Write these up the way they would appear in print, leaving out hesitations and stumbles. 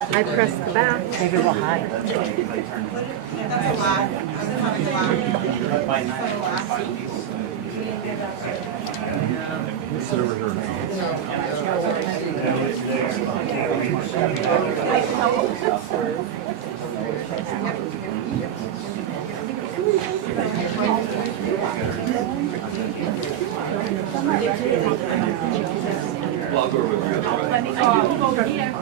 I pressed the back. Maybe we'll hide. Sit over here. I'll go over here.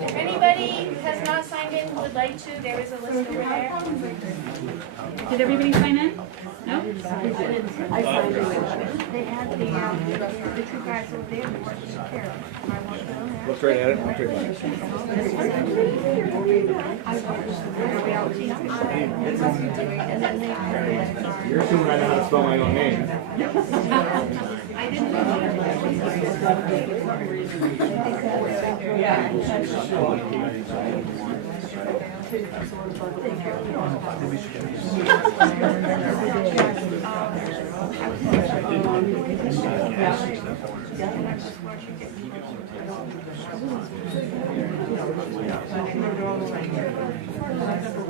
If anybody has not signed in who would like to, there is a list over there. Did everybody sign in? No? I signed it. They had the two guys over there who worked in the care. And I walked down there. Look right at it. Look right at it. And then they You're assuming I know how to spell my own name. I didn't know.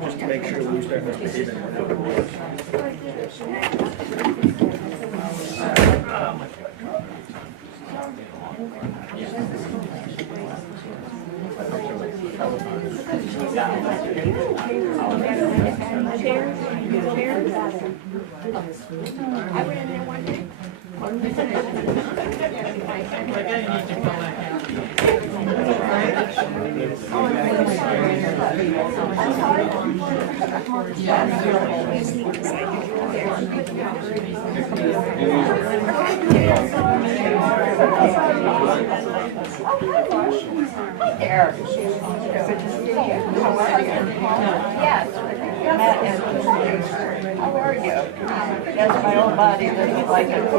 Just to make sure we start misbehaving. How are you? That's my own body doesn't like it.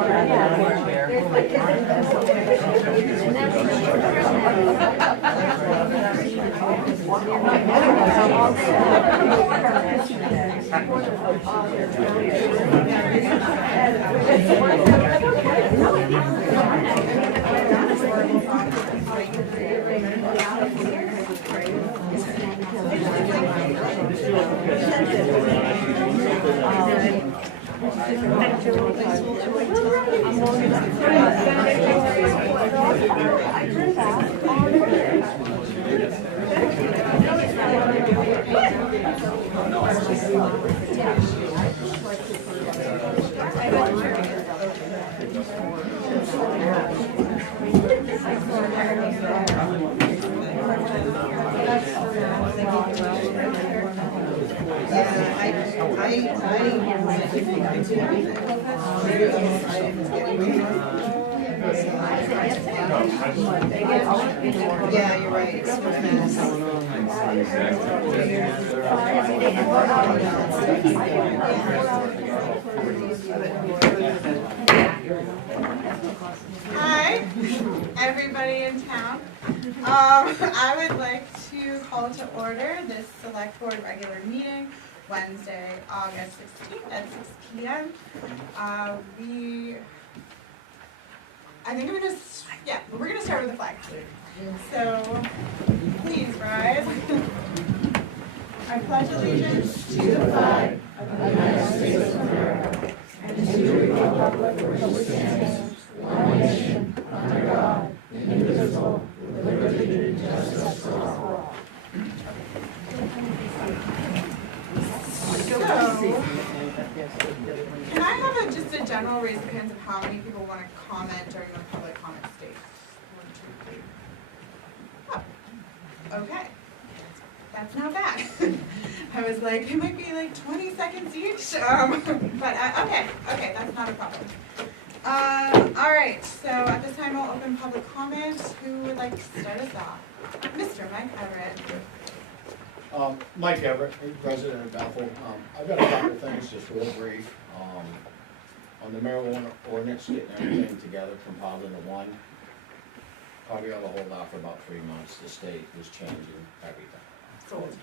Yeah, you're right. It's so fast. Hi, everybody in town. I would like to call to order this select board regular meeting, Wednesday, August 16th at 6 p.m. We're gonna start with the flag. So, please rise. I pledge allegiance to the flag of the United States of America and to the republic for which it stands, one nation, under God, indivisible, with liberty and justice for all. So, can I have just a general raise of hands of how many people want to comment during the public comment stage? 1, 2, 3. Oh, okay. That's not bad. I was like, it might be like 20 seconds each, but okay, that's not a problem. All right, so at this time I'll open public comment. Who would like to start us off? Mr. Mike Everett. Mike Everett, resident of Bethel. I've got a couple things, just real brief. On the marijuana ordinance, getting everything together, compiled into one. Probably ought to hold off for about 3 months. The state is changing everything. Sold.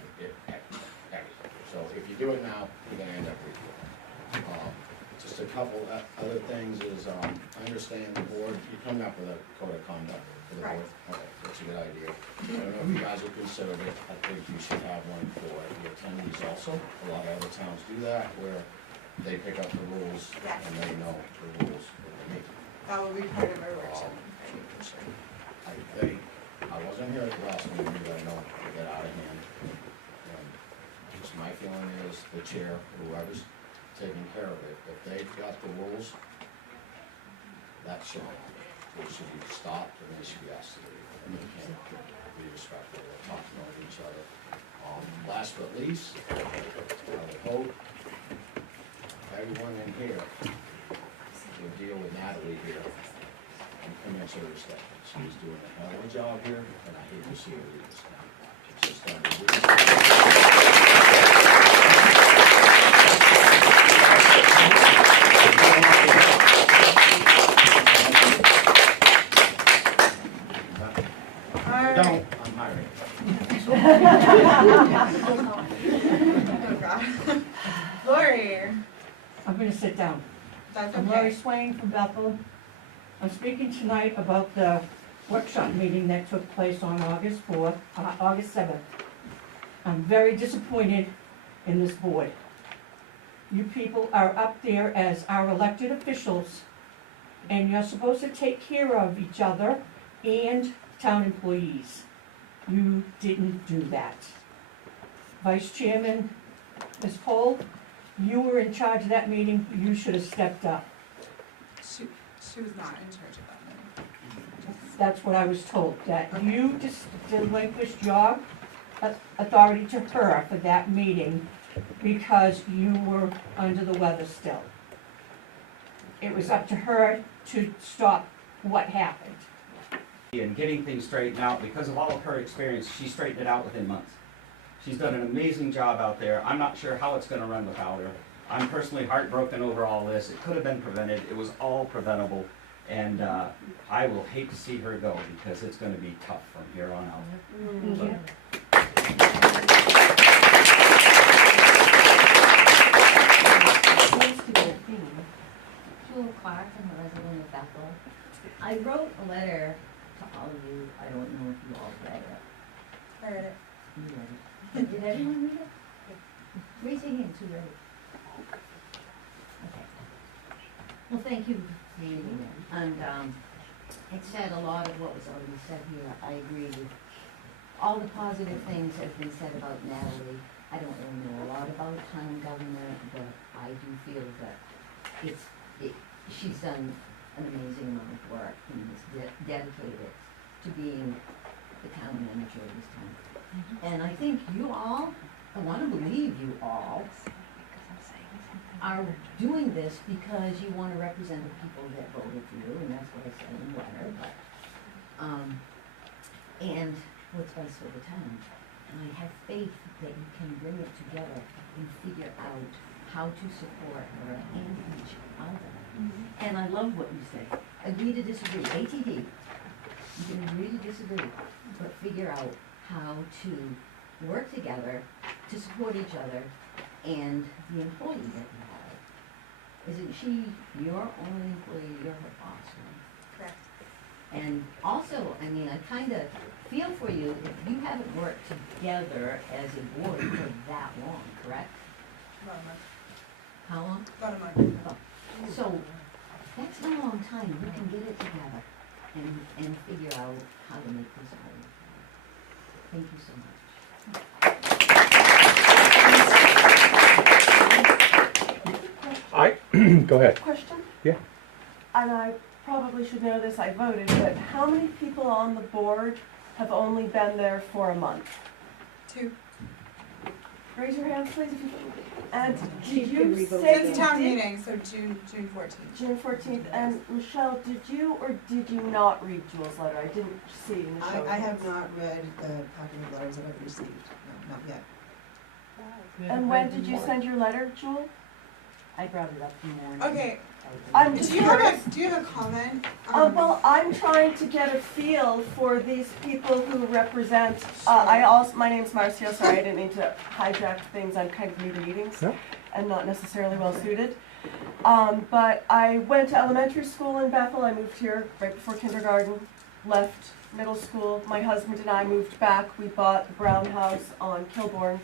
Everything. So if you do it now, you're gonna end up repealing. Just a couple other things is, I understand the board, you're coming up with a code of conduct for the board. Okay, that's a good idea. I don't know if you guys have considered it. I think you should have one for the attendees also. A lot of other towns do that, where they pick up the rules Yes. and they know the rules that they make. That will be part of our workshop. For sure. I wasn't here at the last meeting, but I know they get out of hand. And just my feeling is the chair, whoever's taking care of it, if they've got the rules, that's wrong. It should be stopped and they should be asked to leave. And they can't be respectful or talking over each other. Last but least, I would hope everyone in here will deal with Natalie here and commensurate respect. She's doing a hell of a job here, and I hate to see her leave this town. It's just Don't, I'm hiring. Oh, God. Lori. I'm gonna sit down. That's I'm Lori okay. Swain from Bethel. I'm speaking tonight about the workshop meeting that took place on August 7th. I'm very disappointed in this board. You people are up there as our elected officials, and you're supposed to take care of each other and town employees. You didn't do that. Vice Chairman, Ms. Cole, you were in charge of that meeting. You should have stepped up. She was not in charge of that meeting. That's what I was told, that you just relinquished your authority to her for that meeting because you were under the weather still. It was up to her to stop what happened. And getting things straightened out, because of all of her experience, she straightened it out within months. She's done an amazing job out there. I'm not sure how it's gonna run without her. I'm personally heartbroken over all this. It could have been prevented. It was all preventable. And I will hate to see her go because it's gonna be tough from here on out. Jewel Clark, I'm a resident of Bethel. I wrote a letter to all of you. I don't know if you all read it. I read it. You read it. Did everyone read it? Raise your hands, who read it? Okay. Well, thank you for reading it. And it said a lot of what was already said here. I agree with all the positive things that have been said about Natalie. I don't really know a lot about town government, but I do feel that she's done an amazing amount of work and is dedicated to being the town manager this time. And I think you all, I want to believe you all, are doing this because you want to represent the people that voted for you, and that's what I said in the letter, but, and what's best for the town. And I have faith that you can bring it together and figure out how to support her and each other. And I love what you said. Agree to disagree. ATD. You can agree to disagree, but figure out how to work together to support each other and the employee that you have. Isn't she your only employee? You're her boss, right? Correct. And also, I mean, I kind of feel for you if you haven't worked together as a board for that long, correct? About a month. How long? About a month. Oh, so that's a long time. We can get it together and figure out how to make this happen. Thank you so much. Go ahead. Question? Yeah. And I probably should know this, I voted, but how many people on the board have only been there for a month? 2. Raise your hands, please, if you, and She did can you revote say Since you town did- meeting, so June 14th. June 14th, and Michelle, did you or did you not read Jules' letter? I didn't see in the show. I have not read the packet of letters that I've received, no, not yet. And when did you send your letter, Jewel? I brought it up in the morning. Okay, I'm just do you have curious. a comment? Well, I'm trying to get a feel for these people who represent, my name's Marcia, sorry, I didn't mean to hijack things, I'm kind of new to meetings No. and not necessarily well suited. But I went to elementary school in Bethel, I moved here right before kindergarten, left middle school, my husband and I moved back, we bought the Brown House on Kilbourne,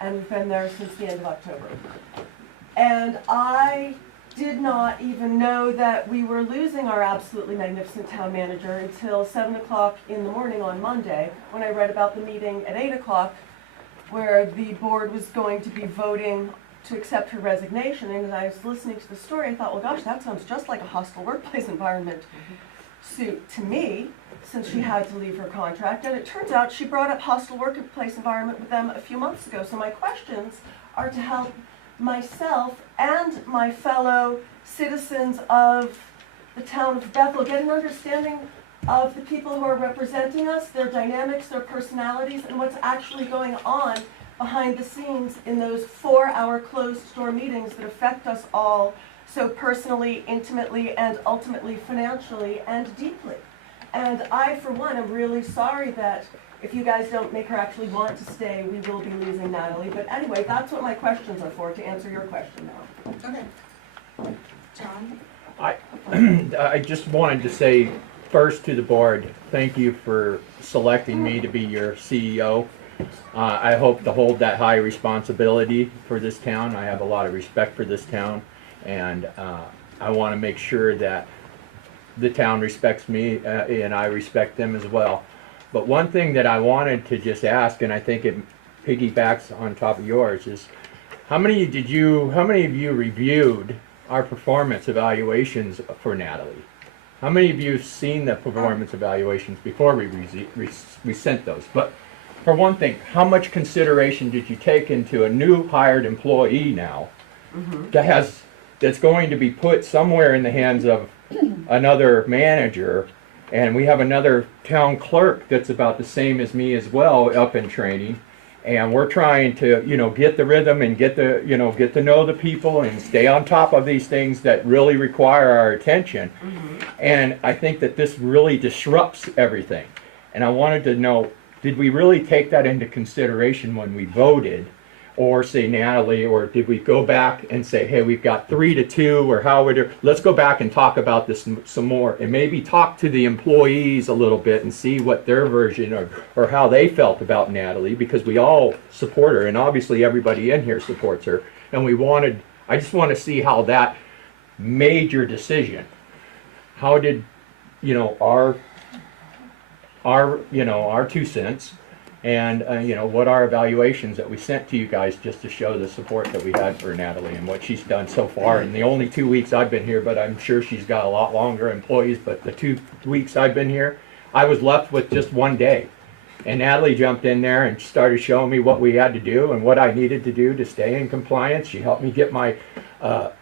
and we've been there since the end of October. And I did not even know that we were losing our absolutely magnificent town manager until 7 o'clock in the morning on Monday, when I read about the meeting at 8 o'clock, where the board was going to be voting to accept her resignation. And as I was listening to the story, I thought, well, gosh, that sounds just like a hostile workplace environment suit to me, since she had to leave her contract. And it turns out she brought up hostile workplace environment with them a few months ago. So my questions are to help myself and my fellow citizens of the town of Bethel get an understanding of the people who are representing us, their dynamics, their personalities, and what's actually going on behind the scenes in those 4-hour closed-door meetings that affect us all so personally, intimately, and ultimately financially and deeply. And I, for one, am really sorry that if you guys don't make her actually want to stay, we will be losing Natalie. But anyway, that's what my questions are for, to answer your question now. Okay. John? I just wanted to say first to the board, thank you for selecting me to be your CEO. I hope to hold that high responsibility for this town. I have a lot of respect for this town, and I want to make sure that the town respects me and I respect them as well. But one thing that I wanted to just ask, and I think it piggybacks on top of yours, is how many of you reviewed our performance evaluations for Natalie? How many of you have seen the performance evaluations before we sent those? But for one thing, how much consideration did you take into a new hired employee now that's going to be put somewhere in the hands of another manager? And we have another town clerk that's about the same as me as well, up in training. And we're trying to, get the rhythm and get to know the people and stay on top of these things that really require our attention. And I think that this really disrupts everything. And I wanted to know, did we really take that into consideration when we voted? Or say Natalie, or did we go back and say, hey, we've got 3-2, or how would it, let's go back and talk about this some more, and maybe talk to the employees a little bit and see what their version or how they felt about Natalie, because we all support her, and obviously everybody in here supports her, and I just want to see how that major decision, how did, our 2 cents, and what our evaluations that we sent to you guys just to show the support that we had for Natalie and what she's done so far in the only 2 weeks I've been here, but I'm sure she's got a lot longer employees. But the 2 weeks I've been here, I was left with just 1 day, and Natalie jumped in there and started showing me what we had to do and what I needed to do to stay in compliance. She helped me get my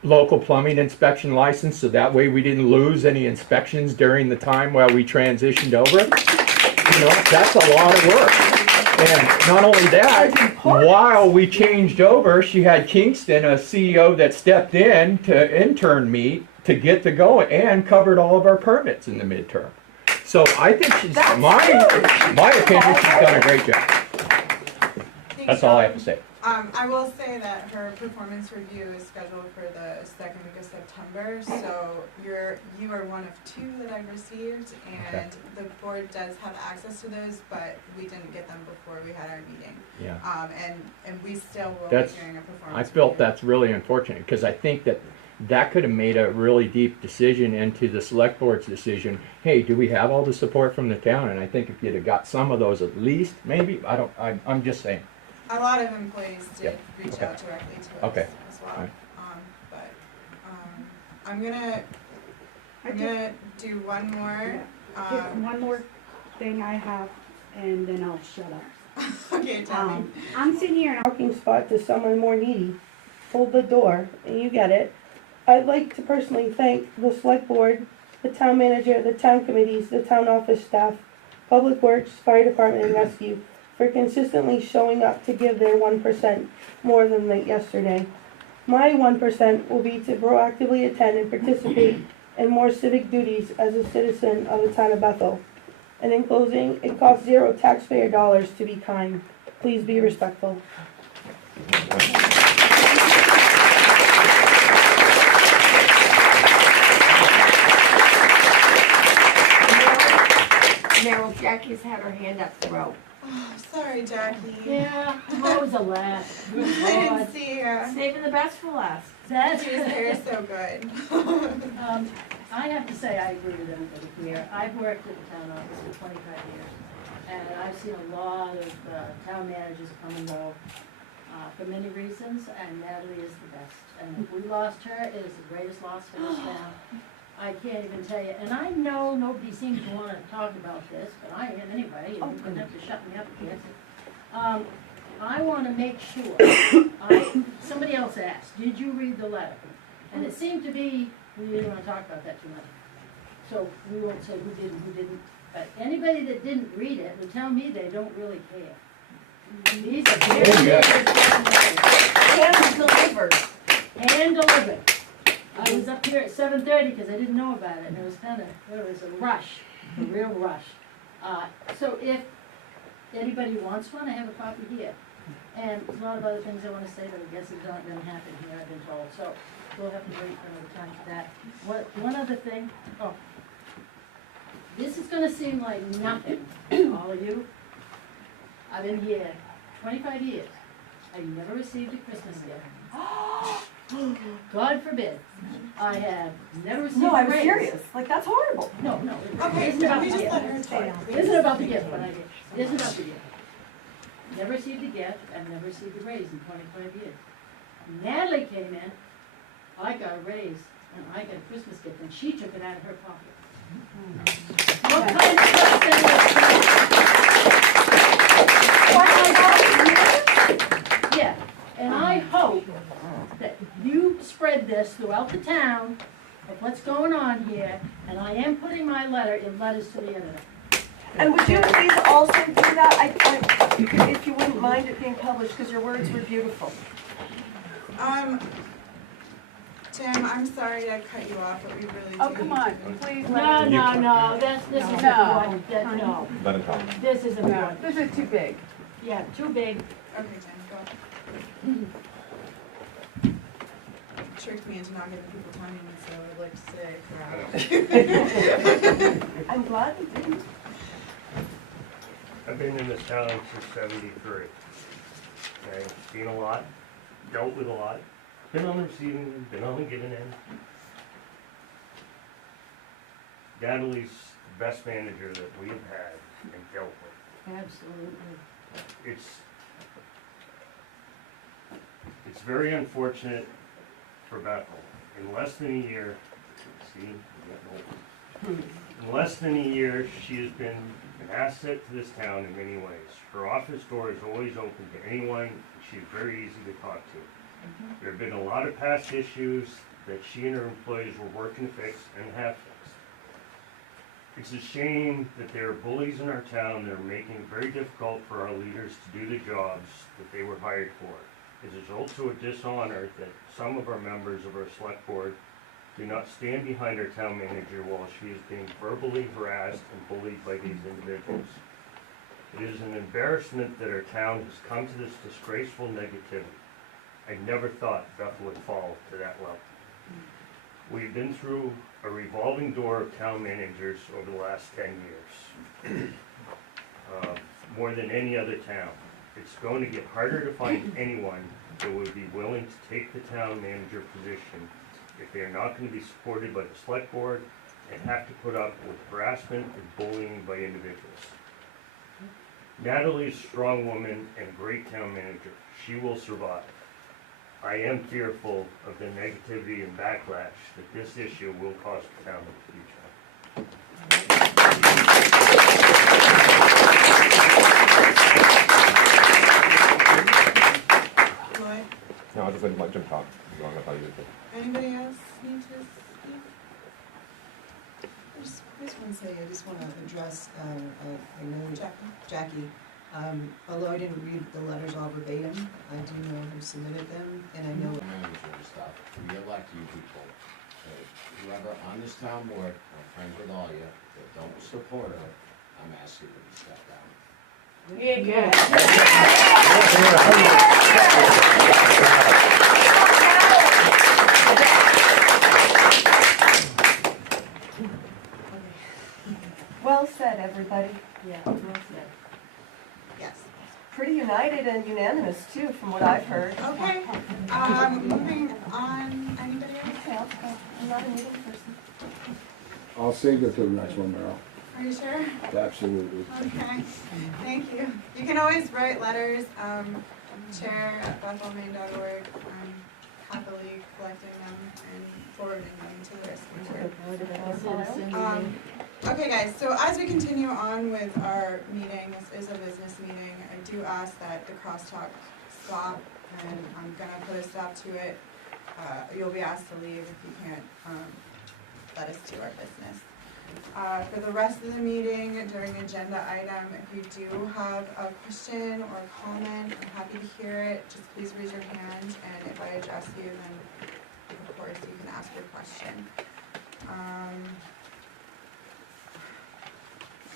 local plumbing inspection license, so that way we didn't lose any inspections during the time while we transitioned over. That's a lot of work. And not only that, while we changed over, she had Kingston, a CEO that stepped in to intern me to get to go and covered all of our permits in the midterm. So I think she's, my opinion, she's done a great job. That's all I have to say. I will say that her performance review is scheduled for the second week of September, so you are one of 2 that I've received, and the board does have access to those, but we didn't get them before we had our meeting. Yeah. And we still will That's, be doing a performance I felt review. that's really unfortunate, because I think that could have made a really deep decision into the select board's decision. Hey, do we have all the support from the town? And I think if you'd have got some of those at least, maybe, I'm just saying. A lot of employees did Yep. reach Okay. out directly to us Okay. as well. Alright. But I'm gonna do one more. Just one more thing I have, and then I'll shut up. Okay, tell me. I'm sitting here in a parking spot to someone more needy. Hold the door, and you get it. I'd like to personally thank the select board, the town manager, the town committees, the town office staff, public works, fire department, and rescue for consistently showing up to give their 1% more than late yesterday. My 1% will be to proactively attend and participate in more civic duties as a citizen of the town of Bethel. And in closing, it costs 0 taxpayer dollars to be kind. Please be respectful. Meryl, Jackie's had her hand up throat. Oh, sorry, Jackie. Yeah, what was the last? I didn't see you. Saving the best for last. That's His hair is so good. I have to say, I agree with everybody here. I've worked at the town office for 25 years, and I've seen a lot of town managers come and go for many reasons, and Natalie is the best. And if we lost her, it is the greatest loss for this town. I can't even tell you, and I know nobody seems to want to talk about this, but I am anyway, and you wouldn't have to shut me up again. I want to make sure, somebody else asked, did you read the letter? And it seemed to be, we didn't want to talk about that too much. So we won't say who did and who didn't, but anybody that didn't read it will tell me they don't really care. These are very Hand delivered. hand delivered. I was up here at 7:30 because I didn't know about it, and it was a rush, a real rush. So if anybody wants one, I have a copy here. And a lot of other things I want to say, but I guess it's not going to happen here, I've been told. So we'll have to wait for another time for that. One other thing, this is going to seem like nothing, all of you. I've been here 25 years. I never received a Christmas gift. God forbid. I have never received a raise. No, I'm serious. Like, that's horrible. No, Okay, it isn't about we the just let gift. her talk. It isn't about the gift, but it isn't about the gift. Never received a gift, I've never received a raise in 25 years. Natalie came in, I got a raise, and I got a Christmas gift, and she took it out of her pocket. What kind of person is Yeah, and I hope that you spread this throughout the town of what's going on here, and I am putting my letter in letters to the editor. And would you please also do that, if you wouldn't mind it being published, because your words were beautiful. Tim, I'm sorry to cut you off, but we really do. Oh, come on, please. No, this is important, no, Let it talk. this is No, important. this is too big. Yeah, too big. Okay, Tim, go. Tricked me into not giving people time, so I'd like to say I'm glad you didn't. I've been in this town since '73. Okay, seen a lot, dealt with a lot, been on the receiving end, been on the giving end. Natalie's the best manager that we have had and dealt with. Absolutely. It's very unfortunate for Bethel. In less than a year, see, I'm getting old. In less than a year, she has been an asset to this town in many ways. Her office door is always open to anyone, and she's very easy to talk to. There have been a lot of past issues that she and her employees were working to fix and have fixed. It's a shame that there are bullies in our town that are making it very difficult for our leaders to do the jobs that they were hired for. It is also a dishonor that some of our members of our select board do not stand behind our town manager while she is being verbally harassed and bullied by these individuals. It is an embarrassment that our town has come to this disgraceful negativity. I never thought Bethel would fall to that level. We've been through a revolving door of town managers over the last 10 years, more than any other town. It's going to get harder to find anyone that would be willing to take the town manager position if they are not going to be supported by the select board and have to put up with harassment and bullying by individuals. Natalie is a strong woman and a great town manager. She will survive. I am fearful of the negativity and backlash that this issue will cause the town in the future. Lloyd, No, I just let Jim talk. anybody else need to speak? I just want to say, I just want to address, I know Jackie, although I didn't read the letters all verbatim, I do know who submitted them, and I know. Manager and stuff, we elect you people. So whoever on this town board, I'm friends with all you, that don't support her, I'm asking you to step down. Well said, everybody. Yeah, well said. Yes. Pretty united and unanimous too, from what I've heard. Okay, moving on, anybody else? Okay, I'll go. I'm not a meeting person. I'll save it for the next one, Meryl. Are you sure? Absolutely. Okay, thank you. You can always write letters, chair@bethelmaine.org. I'm happily collecting them and forwarding them to the rest of the board. Okay guys, so as we continue on with our meeting, this is a business meeting, I do ask that the crosstalk stop, and I'm gonna put a stop to it. You'll be asked to leave if you can't let us do our business. For the rest of the meeting, during agenda item, if you do have a question or a comment, I'm happy to hear it. Just please raise your hand, and if I address you, then of course you can ask your question.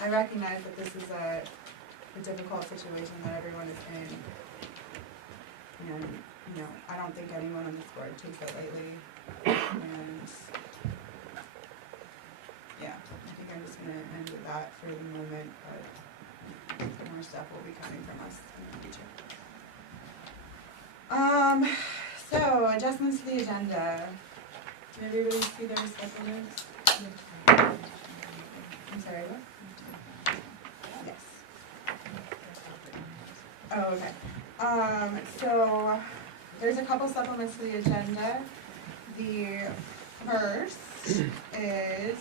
I recognize that this is a difficult situation that everyone is in. And, you know, I don't think anyone on this board takes it lightly. And, yeah, I think I'm just gonna end with that for the moment, but more stuff will be coming from us in the future. So, adjustments to the agenda. Did everybody see their supplements? I'm sorry, what? Yes. Oh, okay. So there's a couple supplements to the agenda. The first is,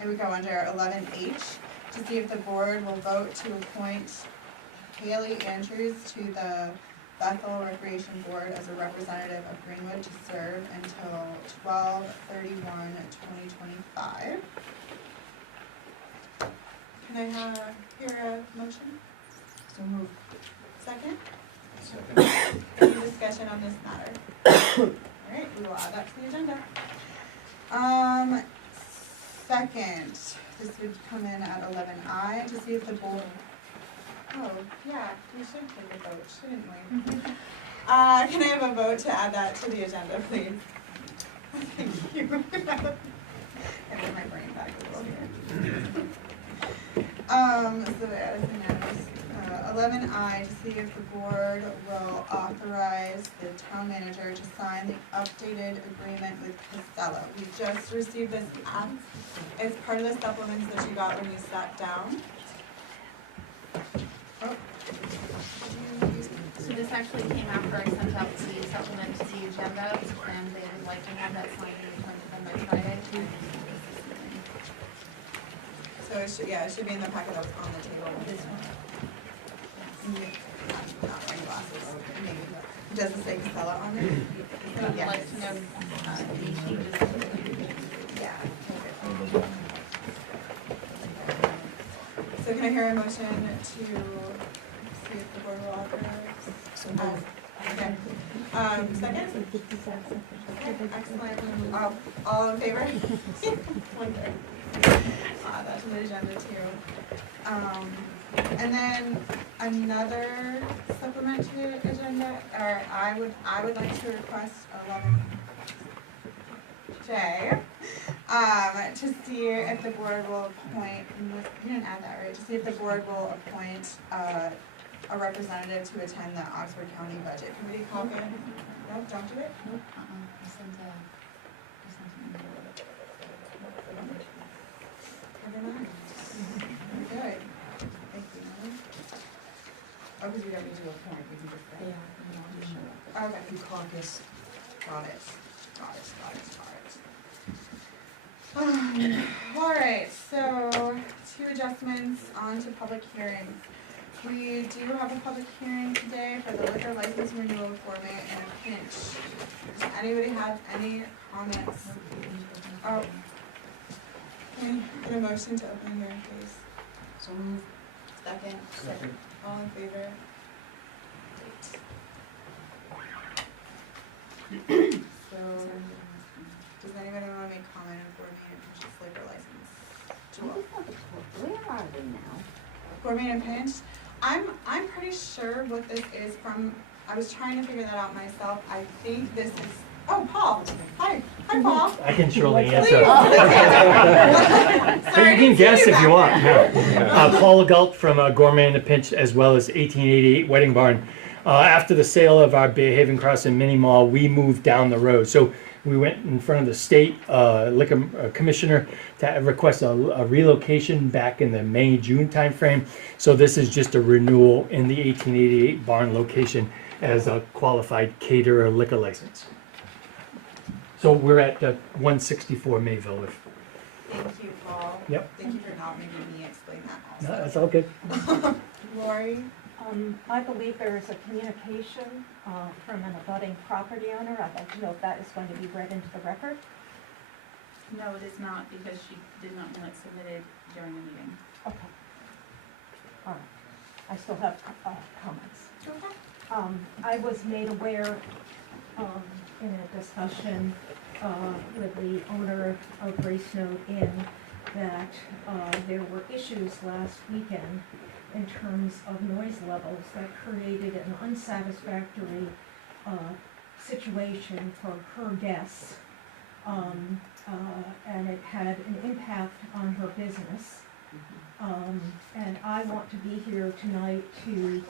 it would go under 11H, to see if the board will vote to appoint Haley Andrews to the Bethel Recreation Board as a representative of Greenwood to serve until 12/31/2025. Can I hear a motion? So moved. Second? Second. Any discussion on this matter? Alright, we will add that to the agenda. Second, this would come in at 11I, to see if the board, oh, yeah, we should take a vote, shouldn't we? Can I have a vote to add that to the agenda, please? Thank you. I put my brain back a little here. So that is unanimous. 11I, to see if the board will authorize the town manager to sign the updated agreement with Costello. We just received this app. It's part of the supplements that you got when you sat down. Oh. So this actually came after I sent out the supplement to the agenda, and they would like to have that signed and returned to them by Friday. So it should, it should be in the packet that was on the table. This one. Not wearing glasses. Does it say Costello on it? I'd like to know any changes. Yeah. I hear a motion to see if the board will authorize? Okay. Second? Okay, excellent. All in favor? Wonder. That's on the agenda too. And then another supplementary agenda, or I would like to request 11J, to see if the board will appoint, you didn't add that, right? To see if the board will appoint, a representative to attend the Oxford County Budget Committee caucus. No, don't do it? Nope, I sent an email. Never mind. Good. Thank you. Oh, because we don't need to appoint, we can just say. Yeah. Okay. You caucus. Got it. All right, so 2 adjustments on to public hearings. We do have a public hearing today for the liquor license renewal for May and Pinch. Does anybody have any comments? Oh, can I get a motion to open the hearing, please? So move. Second. All in favor? So, does anybody want to make comment on Fort Maine and Pinch's liquor license? Where are we now? Fort Maine and Pinch? I'm pretty sure what this is from. I was trying to figure that out myself. I think this is. Oh, Paul. Hi, Paul. I can surely Please. answer. But Sorry, you can guess if you want. Yeah. Paul Galt from Gourmet in the Pinch, as well as 1888 Wedding Barn. After the sale of our Bay Haven Crossing mini mall, we moved down the road. So we went in front of the state liquor commissioner to request a relocation back in the May-June timeframe. So this is just a renewal in the 1888 barn location as a qualified caterer liquor license. So we're at 164 Mayville. Thank you, Paul. Yep. Thank you for not making me explain that also. No, that's all good. Lori? I believe there is a communication from an abutting property owner. I'd like to know if that is going to be read into the record. No, it is not, because she did not want it submitted during the meeting. Okay. All right. I still have comments. Okay. I was made aware in a discussion with the owner of Grace Note Inn that there were issues last weekend in terms of noise levels that created an unsatisfactory situation for her guests. And it had an impact on her business. And I want to be here tonight to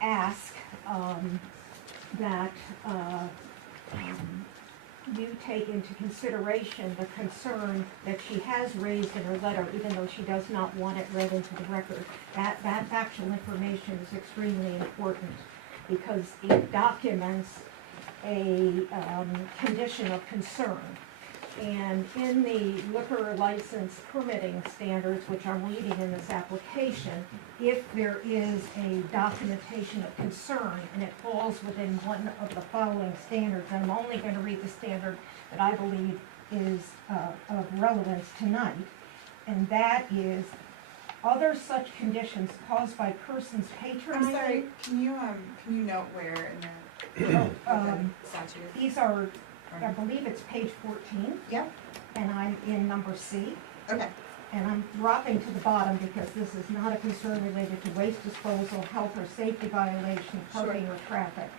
ask that you take into consideration the concern that she has raised in her letter, even though she does not want it read into the record. That factual information is extremely important because it documents a condition of concern. And in the liquor license permitting standards, which I'm reading in this application, if there is a documentation of concern and it falls within one of the following standards, and I'm only going to read the standard that I believe is of relevance tonight, and that is other such conditions caused by persons patronizing. I'm sorry, can you note where in the statute? These are, I believe it's page 14. Yep. And I'm in number C. Okay. And I'm dropping to the bottom because this is not a concern related to waste disposal, health or safety violation, parking or traffic.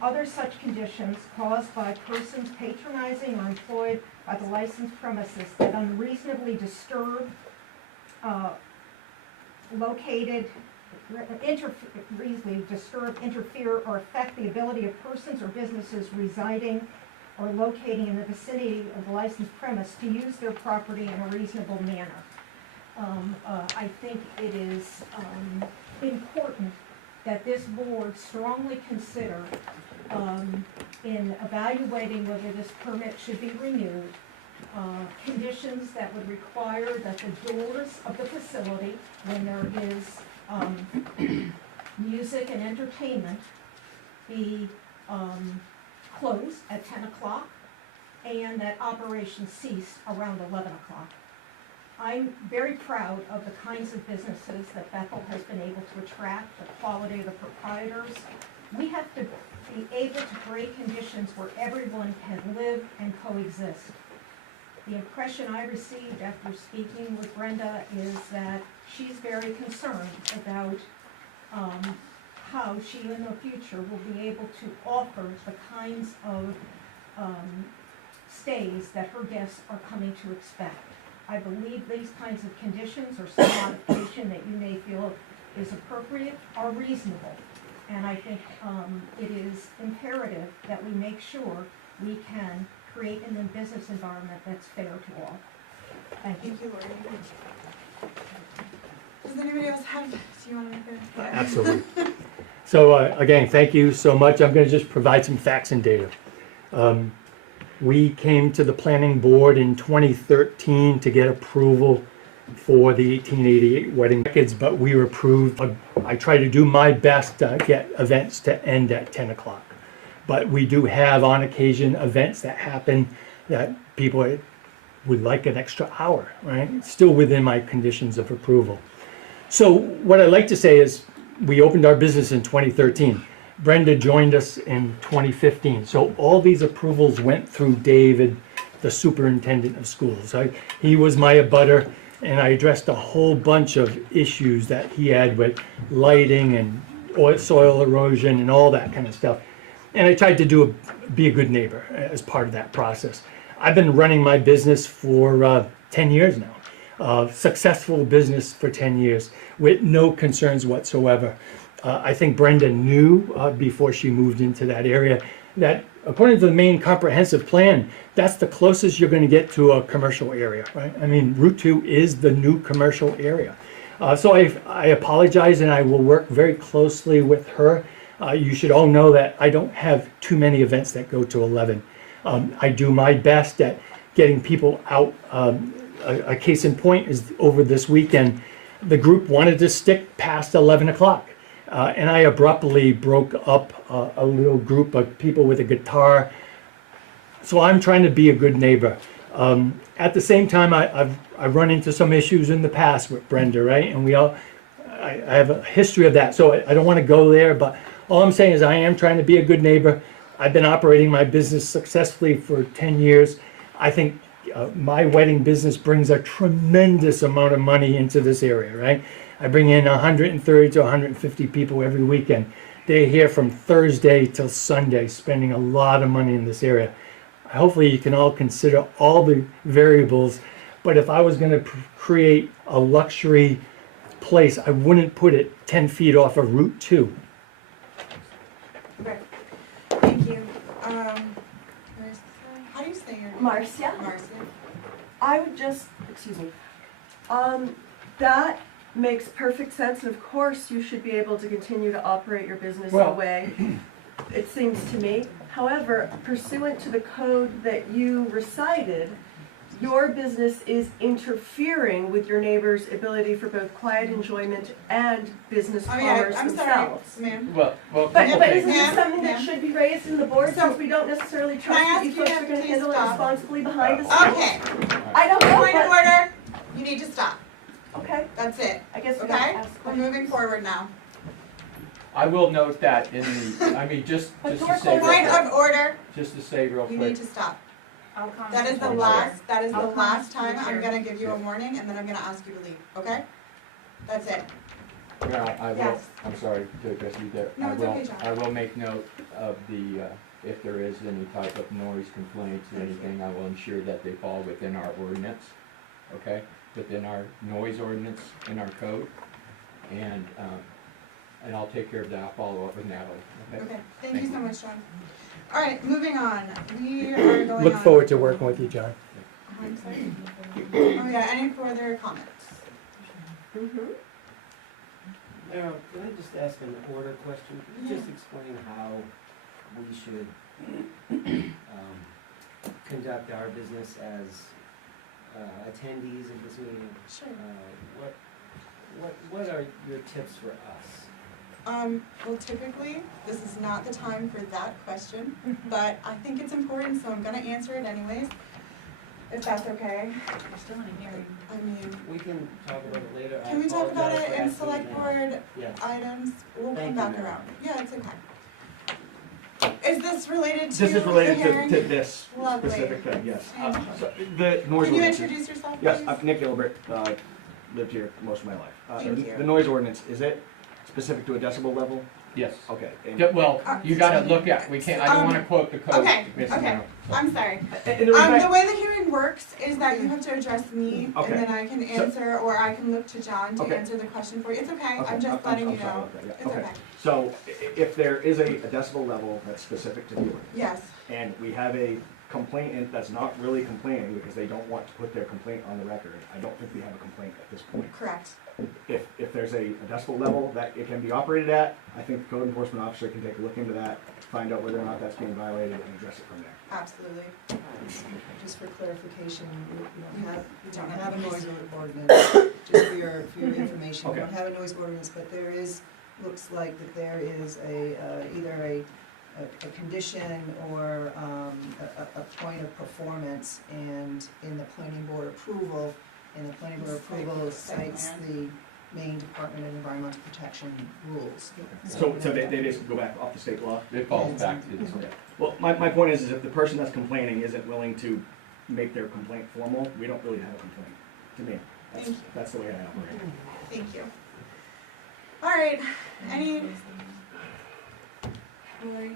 Other such conditions caused by persons patronizing or employed by the licensed premises that unreasonably disturb, interfere, or affect the ability of persons or businesses residing or locating in the vicinity of the licensed premise to use their property in a reasonable manner. I think it is important that this board strongly consider in evaluating whether this permit should be renewed, conditions that would require that the doors of the facility, when there is music and entertainment, be closed at 10 o'clock and that operation ceased around 11 o'clock. I'm very proud of the kinds of businesses that Bethel has been able to attract, the quality of the proprietors. We have to be able to create conditions where everyone can live and coexist. The impression I received after speaking with Brenda is that she's very concerned about how she in the future will be able to offer the kinds of stays that her guests are coming to expect. I believe these kinds of conditions or some modification that you may feel is appropriate are reasonable. And I think it is imperative that we make sure we can create a business environment that's fair to all. Thank you. Thank you, Lori. Does anybody else have, do you want to make a? Absolutely. So again, thank you so much. I'm going to just provide some facts and data. We came to the planning board in 2013 to get approval for the 1888 wedding records, but we were approved. I try to do my best to get events to end at 10 o'clock. But we do have on occasion events that happen that people would like an extra hour, right? It's still within my conditions of approval. So what I'd like to say is we opened our business in 2013. Brenda joined us in 2015. So all these approvals went through David, the superintendent of schools. He was my abutter, and I addressed a whole bunch of issues that he had with lighting and soil erosion and all that kind of stuff. And I tried to be a good neighbor as part of that process. I've been running my business for 10 years now. Successful business for 10 years with no concerns whatsoever. I think Brenda knew before she moved into that area that according to the main comprehensive plan, that's the closest you're going to get to a commercial area, right? I mean, Route 2 is the new commercial area. So I apologize, and I will work very closely with her. You should all know that I don't have too many events that go to 11. I do my best at getting people out. A case in point is over this weekend, the group wanted to stick past 11 o'clock. And I abruptly broke up a little group of people with a guitar. So I'm trying to be a good neighbor. At the same time, I've run into some issues in the past with Brenda, right? And I have a history of that, so I don't want to go there. But all I'm saying is I am trying to be a good neighbor. I've been operating my business successfully for 10 years. I think my wedding business brings a tremendous amount of money into this area, right? I bring in 130 to 150 people every weekend. They're here from Thursday till Sunday, spending a lot of money in this area. Hopefully you can all consider all the variables, but if I was going to create a luxury place, I wouldn't put it 10 feet off of Route 2. Okay, thank you. How do you say your name? Marcia. Marcia. I would just, excuse me, that makes perfect sense, and of course you should be able to continue to operate your business in a way, it seems to me. However, pursuant to the code that you recited, your business is interfering with your neighbor's ability for both quiet enjoyment and business commerce I'm themselves. sorry, ma'am. But isn't this something that should be raised in the board, since we don't necessarily trust that you folks are going to handle it responsibly behind the scenes? Okay. I don't know, Point of but... order, you need to stop. Okay. That's it. I guess we gotta Okay? ask We're questions. moving forward now. I will note that in the, I mean, just to say. Point of order, Just to say real you quick. need to stop. I'll comment. That is the Chair. last, I'll comment to the time I'm chair. gonna give you a warning, and then I'm gonna ask you to leave, okay? That's it. Yeah, I will, Yes. I'm sorry to address you there. No, it's okay, John. I will make note of the, if there is any type of noise complaints or anything, I will ensure that they fall within our ordinance, okay? Within our noise ordinance in our code. And I'll take care of that. I'll follow up with Natalie, okay? Okay, thank you so much, John. All right, moving on. We are going on. Look forward to working with you, John. I'm sorry. Oh, yeah, any further comments? Meryl, can I just ask an order question? Could you just explain how we should conduct our business as attendees of this meeting? Sure. What are your tips for us? Well, typically, this is not the time for that question, but I think it's important, so I'm gonna answer it anyways. if that's okay. We're still in a hearing. I mean, We can talk about it later. I can we talk about apologize it for in asking select you now. board Yeah. items? We'll Thank come you, back ma'am. around. Yeah, it's okay. Is this related to This is the related hearing? to this Lovely. specific thing, yes. Thank you. So the noise Can you ordinance. introduce yourself, Yes, please? I'm Nick Gilbert, lived here most of my life. Thank you. The noise ordinance, is it specific to a decibel level? Yes. Okay. and- Well, you gotta look at, we can't, I don't wanna quote the code. Okay, Miss okay. Merrill. I'm sorry. And the reason The way the hearing works is that you have to address me, Okay. and then I can answer, or I can look to John to Okay. answer the question for you. It's okay, Okay, I'm just letting you sorry know. about that, yeah, It's okay. okay. So if there is a decibel level that's specific to the ordinance. Yes. And we have a complainant that's not really complaining because they don't want to put their complaint on the record, I don't think we have a complaint at this point. Correct. If there's a decibel level that it can be operated at, I think the code enforcement officer can take a look into that, find out whether or not that's being violated and address it from there. Absolutely. Just for clarification, we don't have a noise ordinance, just for your information. We Okay. don't have a noise ordinance, but there is, looks like that there is either a condition or a point of performance, and in the planning board approval, cites the Maine Department of Environmental Protection rules. So they basically go back off the state law? It falls back to this. Okay. Well, my point is if the person that's complaining isn't willing to make their complaint formal, we don't really have a complaint, to me. That's the way I operate. Thank you. All right, any, Lori,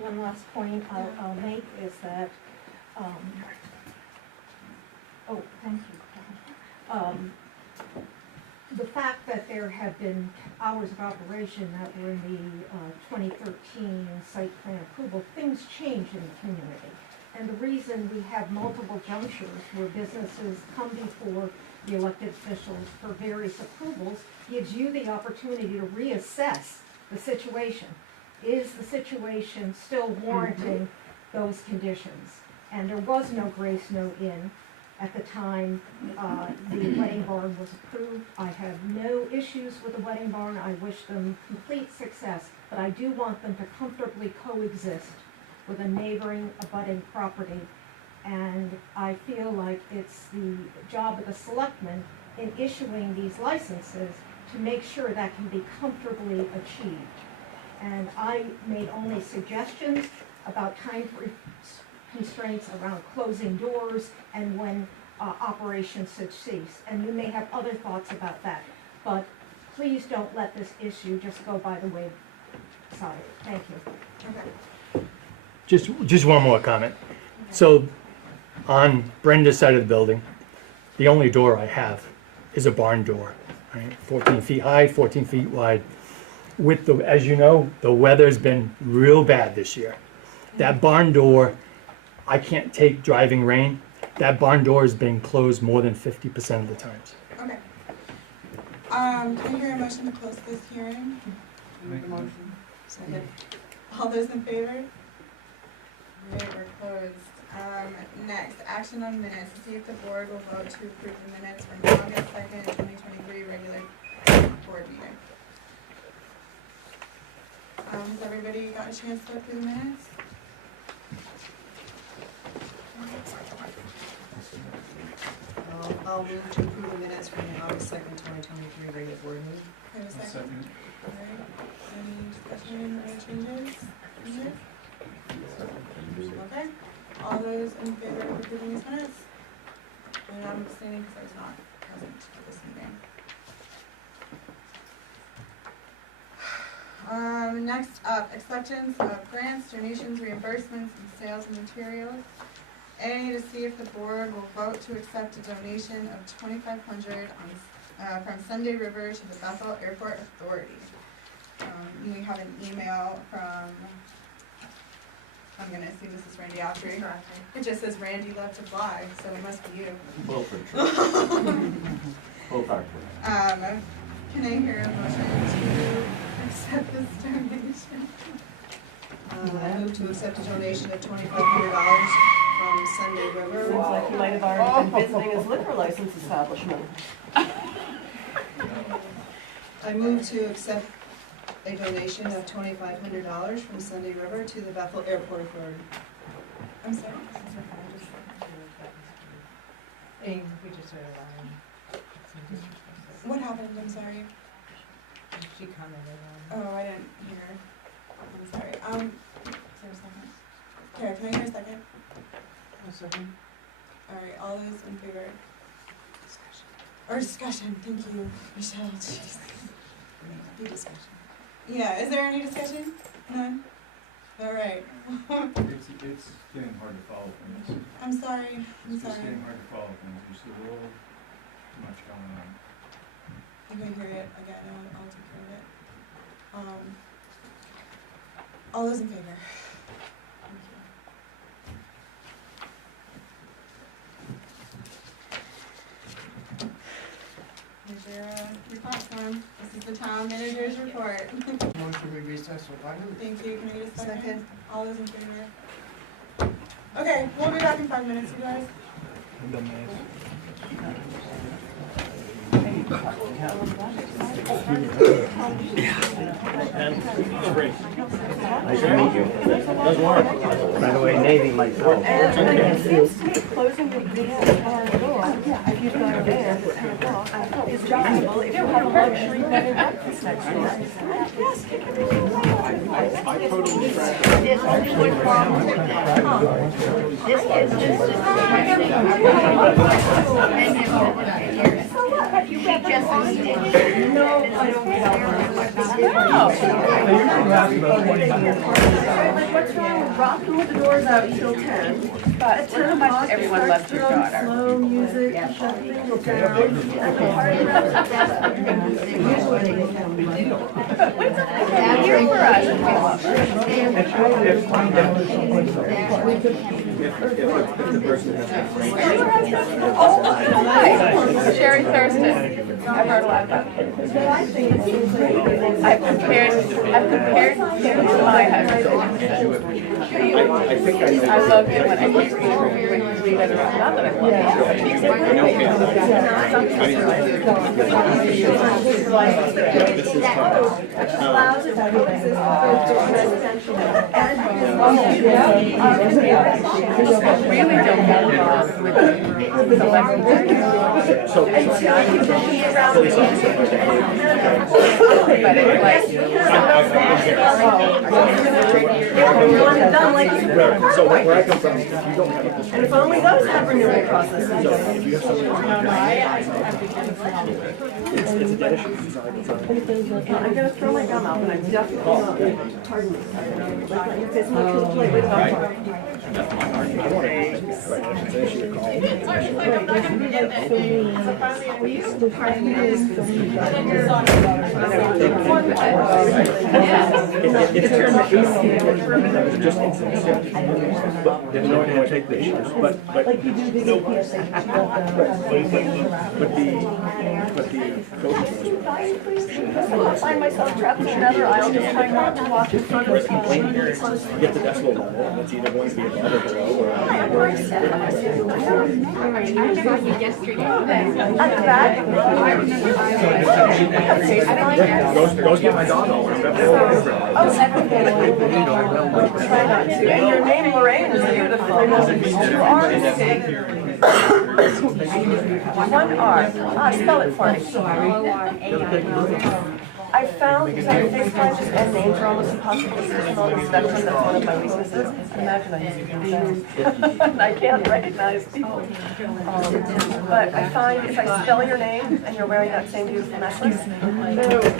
one last point I'll make is that, oh, thank you. The fact that there have been hours of operation that were in the 2013 site plan approval, things change in the community. And the reason we have multiple junctures where businesses come before the elected officials for various approvals gives you the opportunity to reassess the situation. Is the situation still warranting those conditions? And there was no grace note in at the time the wedding barn was approved. I have no issues with the wedding barn. I wish them complete success, but I do want them to comfortably coexist with a neighboring abutting property. And I feel like it's the job of the selectmen in issuing these licenses to make sure that can be comfortably achieved. And I made only suggestions about time constraints around closing doors and when operations should cease. And you may have other thoughts about that, but please don't let this issue just go by the wayside. Thank you. okay. Just one more comment. So on Brenda's side of the building, the only door I have is a barn door, right? 14 feet high, 14 feet wide. With the, as you know, the weather's been real bad this year. That barn door, I can't take driving rain. That barn door has been closed more than 50% of the times. Okay. Can I hear a motion to close this hearing? Make a motion. Second. All those in favor? Okay, we're closed. Next, action on minutes. To see if the board will vote to approve the minutes from August 2nd, 2023 regular board meeting. Has everybody got a chance to look through the minutes? I'll move to approve the minutes from the August 2nd, 2023 regular board meeting. Have a second? All right. Any discussion, any changes? Okay. All those in favor of approving these minutes? And I'm abstaining because I was not present at this meeting. Next up, acceptance of grants, donations, reimbursements, and sales of materials. A, to see if the board will vote to accept a donation of $2,500 from Sunday River to the Bethel Airport Authority. We have an email from, I'm gonna assume this is Randy Autry. It just says Randy loved to fly, so it must be you. Both are true. Both are true. Can I hear a motion to accept this donation? I move to accept a donation of $2,500 from Sunday River. Seems like he might have already been visiting his liquor license establishment. I move to accept a donation of $2,500 from Sunday River to the Bethel Airport Authority. I'm sorry. We just heard what happened? I'm sorry. She commented Oh, I didn't hear. I'm sorry. Is there a second? Kara, can I hear a second? A second. Alright, all those in favor? Discussion, thank you, Michelle, jeez. Be discussion. Yeah, is there any discussion? None? Alright. It's getting hard to follow things. I'm sorry, It's just getting hard to follow things, there's a little too much going on. You can hear it again, I'll take care of it. All those in favor? Thank you. Here's your platform. This is the town manager's report. Motion we recess for 5 minutes. Thank you. Can I get a second? All those in favor? Okay, we'll be back in 5 minutes, you guys. Nice to meet you. By the way, Navy might fall. It seems to me closing the door, if you've got a van at 10 o'clock, is valuable if you have a luxury bed and breakfast next door. Yes, you can really I totally There's only one problem with that. This is just have you read just No, I don't What's wrong with rocking with the doors out till 10? But at 10 o'clock, everyone left your daughter. Slow music, shut things down, and the party here for us. Hi, Sherry Thurston. I've heard a lot about it. I've compared you to my husband. I loved it when I came to you. Not that I love really don't get along with So, but it's like so where I come from, you don't have a And if only those have renewal processes. So if you have something it's a dead issue. I'm gonna throw my gum out, but I'm definitely not. Pardon me. It's my kid's play with take the issues, but like you do the I'll find myself trapped in another aisle just trying not to walk in front of the get the decibel level, and it's either going to be above or below, or At the back? Go get my dog all and your name, Lorraine, is beautiful. Two R's. One R. Spell it for me. I found that face matches and names are almost impossible to search on the spectrum. That's one of my weaknesses. Imagine I use computers. I can't recognize people. But I find if I spell your name and you're wearing that same beautiful necklace,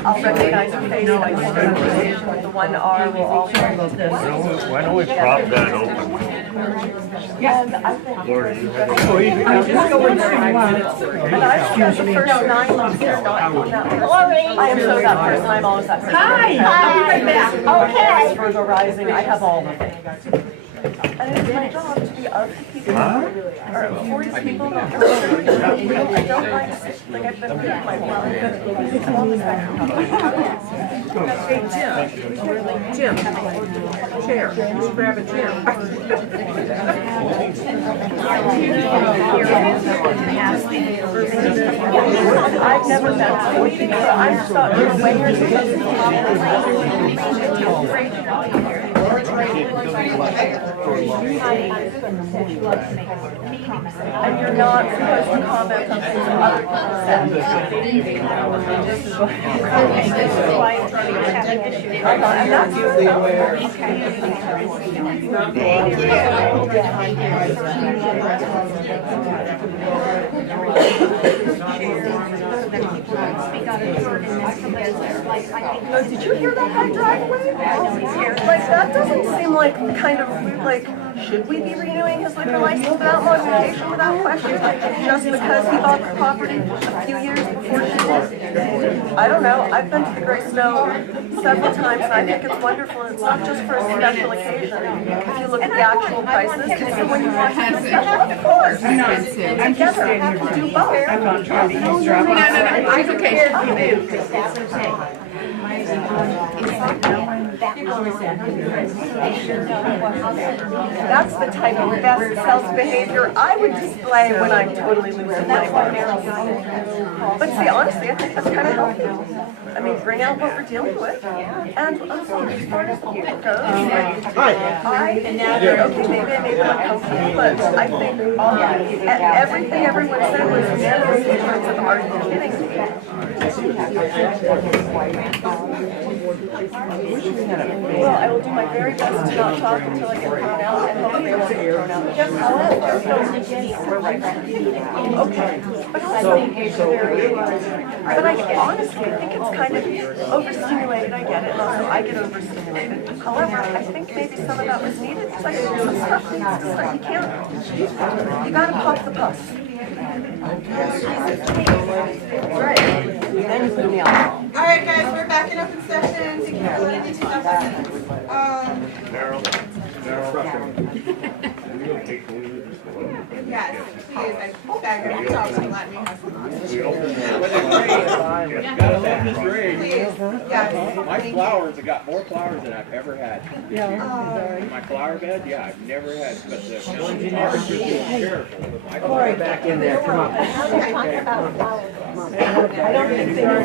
I'll recognize your face. I can recognize with the one R will all Why don't we prop that open? And I think Lord, you have I just go in 5 minutes. And I've spent the first 9 months here not being that person. I am so that person. I'm always that person. Hi, I'll be right back. Okay. Virgo rising. I have all the things. And it's my job to be of the people, or for the people, I don't like, I've been with my mom, it's on the spectrum. Hey, Jim, chair, just grab a chair. I've never met you, I'm stuck, when you're supposed to And you're not supposed to comment on things that other people said. And that's Oh, did you hear that guy drive away? Like, that doesn't seem like kind of, like, should we be renewing his liquor license without modification, without question? Just because he bought the property a few years before she did? I don't know, I've been to the Gray Snow several times, and I think it's wonderful. It's not just for a special occasion. If you look at the actual prices, it's when you want to do special, of course. Together, do both. I'm not trying to eavesdrop. No, it's okay. That's the type of best self-behavior I would display when I'm totally losing my mind. But see, honestly, I think that's kind of healthy. I mean, bring out what we're dealing with. And as far as the year goes, okay, maybe I'm uncomfortable, but I think everything everyone said was unanimous in terms of, are you kidding me? Well, I will do my very best to not talk until I get thrown out, and hopefully I won't get thrown out. Okay. But I honestly think it's kind of overstimulated. I get it, and also I get overstimulated. However, I think maybe some of that was needed, because I think some stuff needs to start. You can't, you gotta pop the pus. Right. Then you put me on. All right, guys, we're back in open session. Thank you for letting me take up Yes, please. I begged you to let me have some on. Please, yes. My flowers have got more flowers than I've ever had. My flower bed, yeah, I've never had, but the flowers are doing terrible. My flower back in there, come on. I don't think they know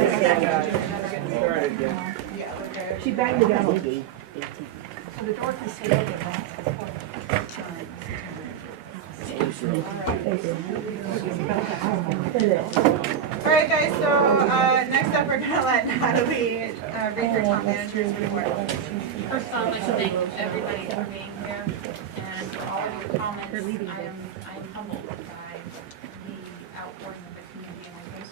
She banged it out. So the door can stay open, right? Alright guys, so next up we're gonna let Natalie read her town manager's report. First off, I'd like to thank everybody for being here and for all of your comments. I am humbled by the outpouring of the community and I post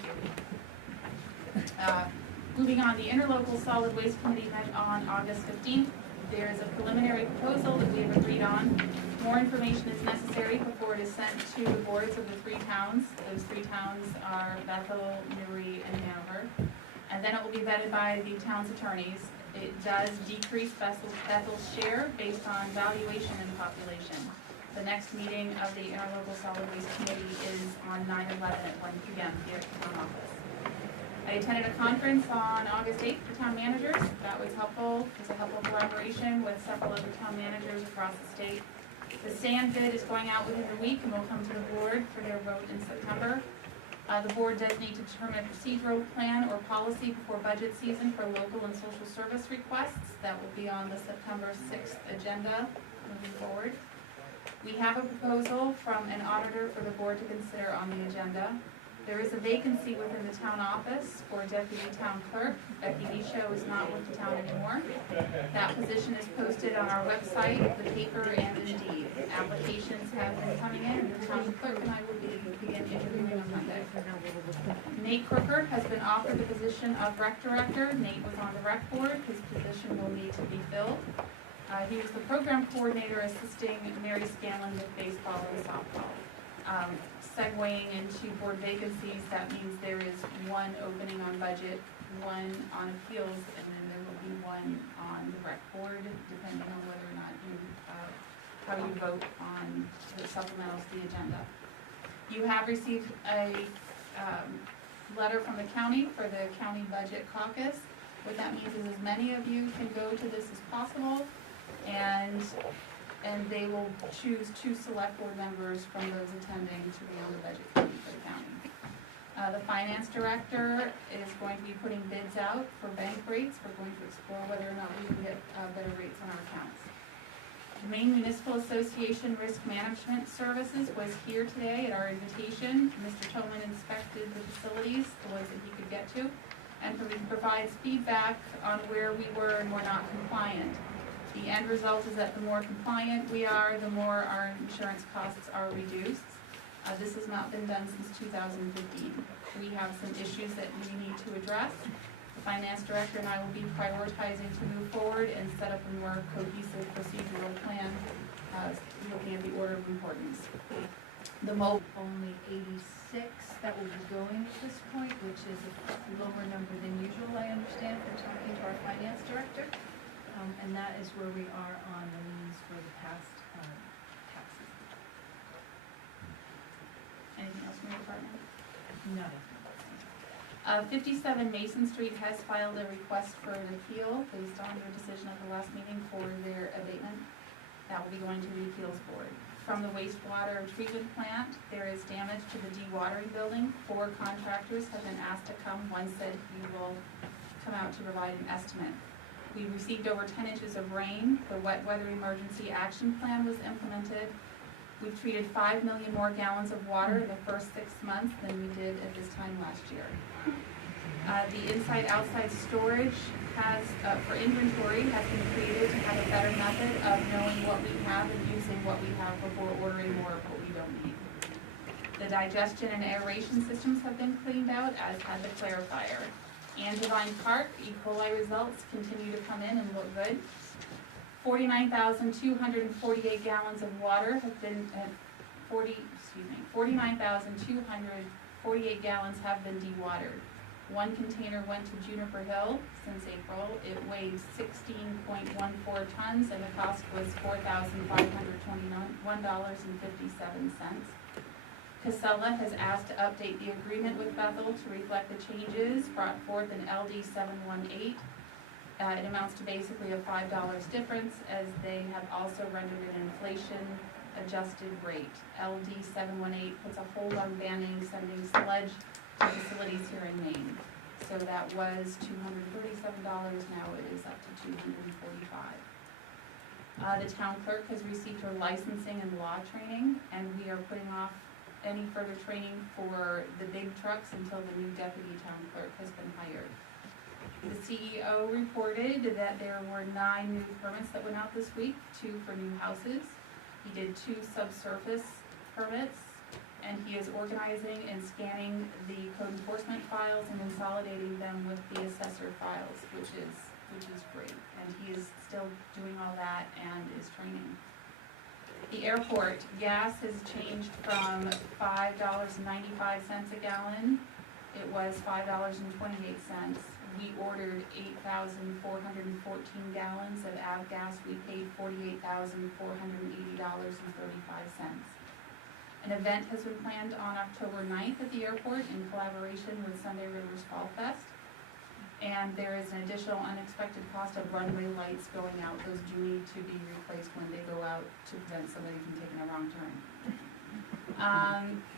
moving on, the Interlocal Solid Waste Committee met on August 15th. There is a preliminary proposal that we have agreed on. More information is necessary before it is sent to the boards of the 3 towns. Those 3 towns are Bethel, Newry, and Hanover. And then it will be vetted by the town's attorneys. It does decrease Bethel's share based on valuation and population. The next meeting of the Interlocal Solid Waste Committee is on 9/11 at 1 p.m. here at the town office. I attended a conference on August 8th for town managers. That was helpful. It was a helpful collaboration with several other town managers across the state. The stand bid is going out within the week and will come to the board for their vote in September. The board does need to determine a procedural plan or policy before budget season for local and social service requests. That will be on the September 6th agenda moving forward. We have a proposal from an auditor for the board to consider on the agenda. There is a vacancy within the town office for deputy town clerk. Becky Nisho is not with the town anymore. That position is posted on our website, the paper, and Indeed. Applications have been coming in, and the town clerk and I will begin interviewing on Monday. Nate Crooker has been offered the position of rec director. Nate was on the rec board. His position will need to be filled. He was the program coordinator assisting Mary Scanlon with baseball and softball. Segueing into board vacancies, that means there is 1 opening on budget, 1 on appeals, and then there will be 1 on the rec board, depending on whether or not you, how you vote on the supplementals to the agenda. You have received a letter from the county for the county budget caucus. What that means is as many of you can go to this as possible, and they will choose 2 select board members from those attending to be on the budget committee for the county. The finance director is going to be putting bids out for bank rates. We're going to explore whether or not we can get better rates on our accounts. Maine Municipal Association Risk Management Services was here today at our invitation. Mr. Tillman inspected the facilities, the ones that he could get to, and provides feedback on where we were and were not compliant. The end result is that the more compliant we are, the more our insurance costs are reduced. This has not been done since 2015. We have some issues that we need to address. The finance director and I will be prioritizing to move forward and set up a more cohesive procedural plan, looking at the order of importance. The Only 86 that will be going at this point, which is a lower number than usual, I understand, from talking to our finance director. And that is where we are on the liens for the past taxes. Anything else from your department? No. 57 Mason Street has filed a request for an appeal based on their decision at the last meeting for their abatement. That will be going to the appeals board. From the wastewater treatment plant, there is damage to the dewatering building. 4 contractors have been asked to come. One said he will come out to provide an estimate. We received over 10 inches of rain. The wet weather emergency action plan was implemented. We've treated 5 million more gallons of water in the first 6 months than we did at this time last year. The inside-outside storage has, for inventory, has been created to have a better method of knowing what we have and using what we have before ordering more of what we don't need. The digestion and aeration systems have been cleaned out, as had the clarifier. Angevine Park, E. coli results continue to come in and look good. 49,248 gallons of water have been, 49,248 gallons have been dewatered. 1 container went to Juniper Hill since April. It weighed 16.14 tons and the cost was $4,521.57. Casella has asked to update the agreement with Bethel to reflect the changes brought forth in LD 718. It amounts to basically a $5 difference, as they have also rendered an inflation-adjusted rate. LD 718 puts a hold on banning sending sludge to facilities here in Maine. So that was $237, now it is up to $245. The town clerk has received her licensing and law training, and we are putting off any further training for the big trucks until the new deputy town clerk has been hired. The CEO reported that there were 9 new permits that went out this week, 2 for new houses. He did 2 subsurface permits, and he is organizing and scanning the code enforcement files and consolidating them with the assessor files, which is great. And he is still doing all that and is training. The airport, gas has changed from $5.95 a gallon. It was $5.28. We ordered 8,414 gallons of avgas. We paid $48,480.35. An event has been planned on October 9th at the airport in collaboration with Sunday Rivers Fall Fest. And there is an additional unexpected cost of runway lights going out. Those do need to be replaced when they go out to prevent somebody from taking a wrong turn.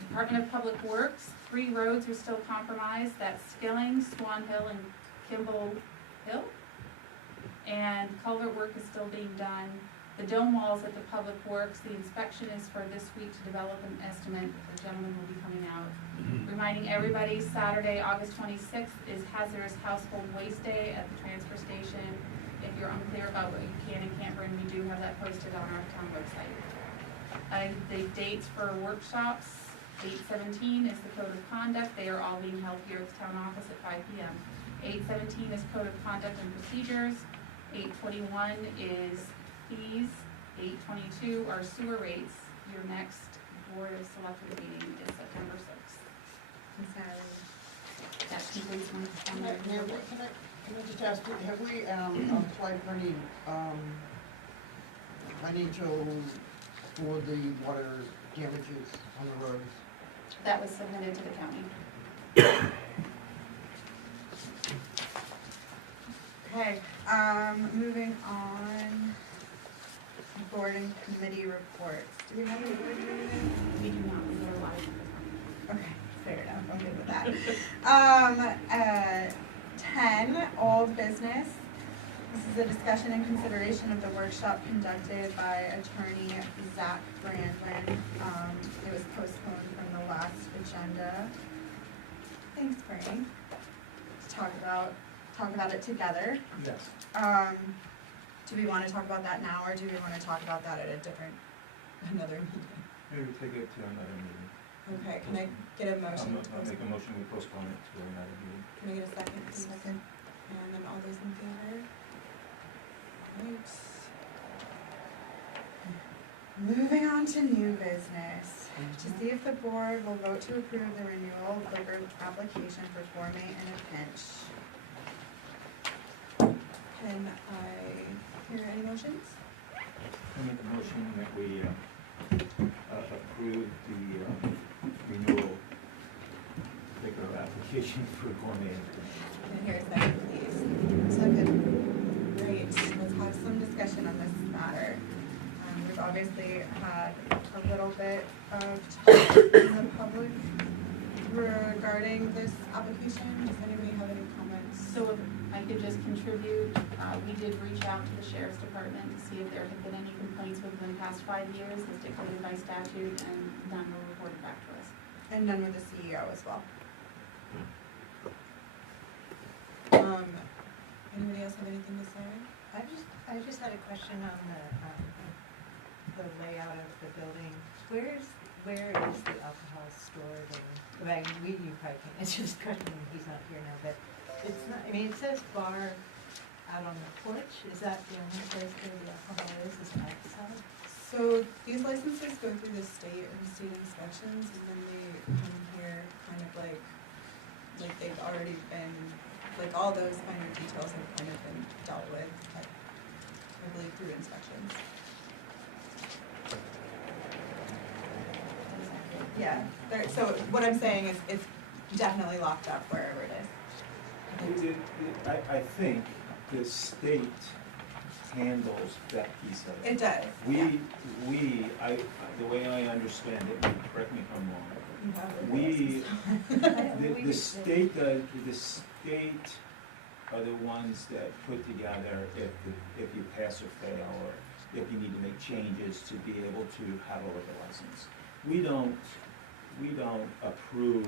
Department of Public Works, 3 roads are still compromised. That's Skilling, Swan Hill, and Kimball Hill. And culvert work is still being done. The dome walls at the Public Works, the inspection is for this week to develop an estimate. The gentleman will be coming out. Reminding everybody, Saturday, August 26th is Hazardous Household Waste Day at the transfer station. If you're unclear about what you can and can't bring, we do have that posted on our town website. The dates for workshops, 8/17 is the Code of Conduct. They are all being held here at the town office at 5 p.m. 8/17 is Code of Conduct and Procedures. 8/21 is fees. 8/22 are sewer rates. Your next Board of Selectmen meeting is September 6th. That completes my Can I just ask you, have we applied for any financial for the water damages on the roads? That was submitted to the county. Okay, moving on, board and committee reports. Do we have any board meetings? We do not, we are live. Okay, fair enough, I'm good with that. 10, old business. This is a discussion and consideration of the workshop conducted by attorney Zach Brandlin. It was postponed from the last agenda. Thanks, Franny. To talk about it together. Yes. Do we want to talk about that now, or do we want to talk about that at another meeting? Maybe take it to another meeting. Okay, can I get a motion? I'll make a motion, we postpone it to another meeting. Can I get a second, please? Second. And then all those in favor? Right. Moving on to new business. To see if the board will vote to approve the renewal liquor application for Gourmet in a Pinch. Can I hear any motions? I make a motion that we approve the renewal liquor application for Gourmet in a Pinch. Can I hear a second, please? Second. Great, let's have some discussion on this matter. We've obviously had a little bit of talk in the public regarding this application. Does anybody have any comments? So if I could just contribute, we did reach out to the sheriff's department to see if there had been any complaints within the past 5 years as dictated by statute, and none were reported back to us. And none with the CEO as well. Anybody else have anything to say? I just had a question on the layout of the building. Where is the alcohol stored? And you probably can't answer this question, he's not here now, but it's not, I mean, it says bar out on the porch. Is that the only place where the alcohol is outside? So these licenses go through the state and state inspections, and then they come here kind of like they've already been, like all those minor details have kind of been dealt with, I believe, through inspections. Yeah, so what I'm saying is it's definitely locked up wherever it is. I think the state handles that piece of it. It does. The way I understand it, and correct me if I'm wrong, the state are the ones that put together if you pass or fail, or if you need to make changes to be able to have a liquor license. We don't approve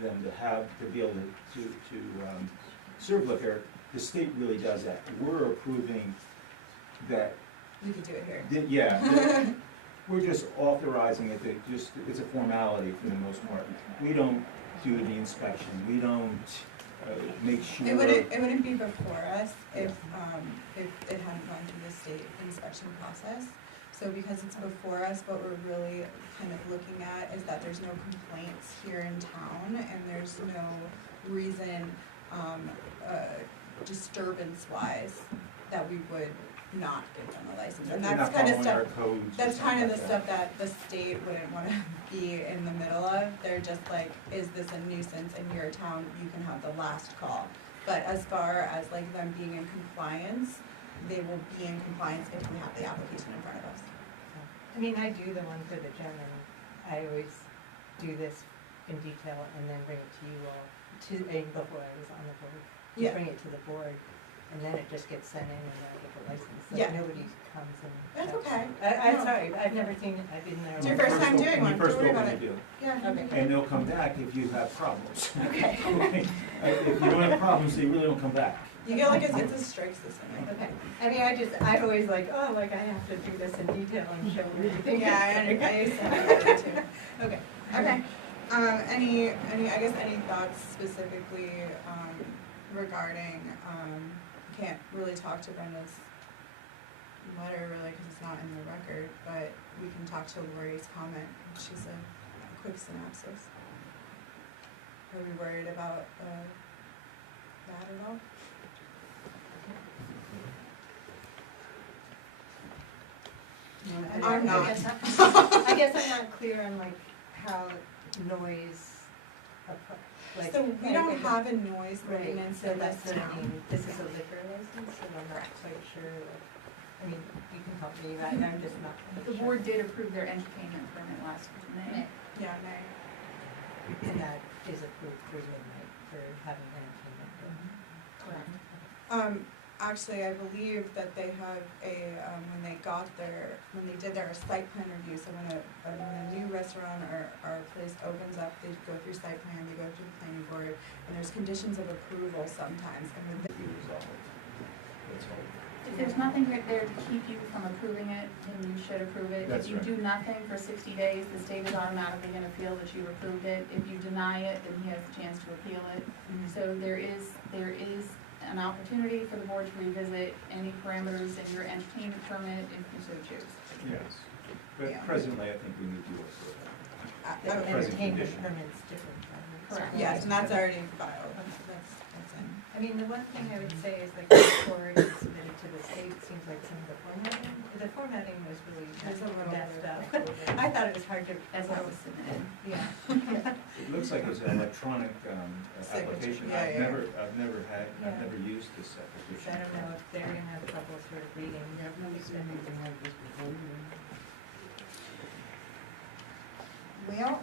them to be able to serve liquor. The state really does that. We're approving that. We could do it here. Yeah, we're just authorizing it. It's a formality for the most part. We don't do the inspection. We don't make sure. It wouldn't be before us if it hadn't gone through the state inspection process. So because it's before us, what we're really kind of looking at is that there's no complaints here in town, and there's no reason, disturbance-wise, that we would not give them a license. And that's kind of stuff. That's kind of the stuff that the state wouldn't want to be in the middle of. They're just like, is this a nuisance in your town? You can have the last call. But as far as like them being in compliance, they will be in compliance if we have the application in front of us. I mean, I do the one for the gym, and I always do this in detail and then bring it to you all, before I was on the board. Yeah. Bring it to the board, and then it just gets sent in and I get the license. Like Yeah. nobody comes and. That's checks. okay. I'm No. sorry, I've never seen it, I've been there. It's your first time doing one. Don't worry about it. You do. Yeah. Okay. And they'll come back if you have problems. Okay. If you don't have problems, they really don't come back. You get like it's a strike system. Like, Okay, I mean, I always like, oh, like I have to do this in detail and show everything. yeah, I understand that too. Okay. Okay. Any thoughts specifically regarding? Can't really talk to Brenda's letter really because it's not in the record, but we can talk to Lori's comment. She's a quick synopsis. Are we worried about that at all? I'm not. I guess I'm not clear on like how noise, like. So we don't have a noise Right, ordinance so in this that's what I town. mean, this is a liquor license, and I'm not quite sure, like, I mean, you can help me, I'm just not. The board did approve their entertainment permit last May. Yeah, May. And that is approved through midnight for having entertainment. Correct. actually, I believe that they have a, when they did their site plan review, so when a new restaurant or place opens up, they go through site plan, they go through the planning board, and there's conditions of approval sometimes, and when they. If there's nothing there to keep you from approving it, then you should approve it. That's If you right. do nothing for 60 days, the state is automatically gonna feel that you've approved it. If you deny it, then he has the chance to appeal it. So there is an opportunity for the board to revisit any parameters in your entertainment permit if you so choose. Yes, but Yeah. presently, I think we need to approve it. The Present entertainment condition. permit's different from this. Correct. Yes, and that's already filed, that's in. I mean, the one thing I would say is like before it is submitted to the state, it seems like some of the formatting was really There's a little messed up. bit. I thought it was hard to. As it was submitted. Yeah. It looks like it's an electronic Signature. application. Yeah, yeah. I've never used this application. I don't know if they're gonna have trouble sort of reading. I've never seen anything like this before. Well,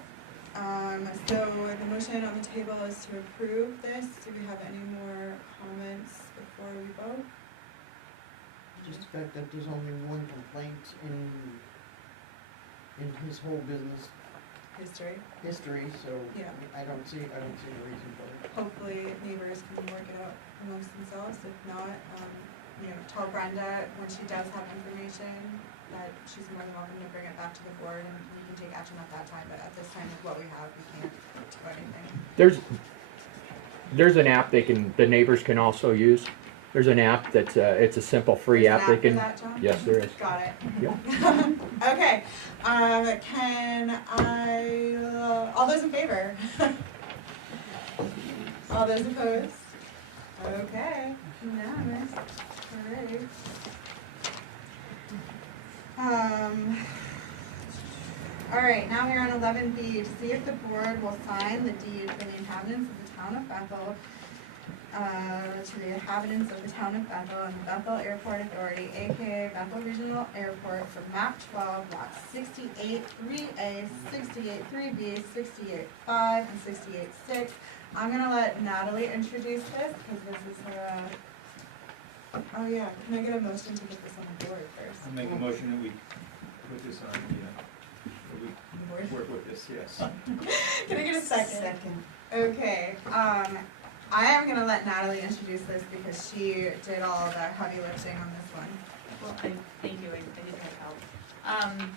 so the motion on the table is to approve this. Do we have any more comments before we vote? Just the fact that there's only one complaint in his whole business History? history, so Yeah. I don't see a reason for it. Hopefully neighbors can work it out amongst themselves. If not, tell Brenda when she does have information that she's more than welcome to bring it back to the board and we can take action at that time. But at this time, with what we have, we can't do anything. There's an app the neighbors can also use. There's an app that's it's a simple free There's app an they can. for that, John? Yes, there is. Got it. Yeah. Okay, can I, all those in favor? All those opposed? Okay, unanimous, alright. Alright, now we're on 11B, to see if the board will sign the deed for the inhabitants of the town of Bethel, to the inhabitants of the town of Bethel and the Bethel Airport Authority, aka Bethel Regional Airport, for map 12, lots 68, 3A, 68, 3B, 68, 5, and 68, 6. I'm gonna let Natalie introduce this, because this is her, oh yeah, can I get a motion to get this on the board first? I'll make a motion that we put this on that we work with this, yes. Can I get a second? Second. Okay, I am gonna let Natalie introduce this because she did all the heavy lifting on this one. Well, thank you, I did have help.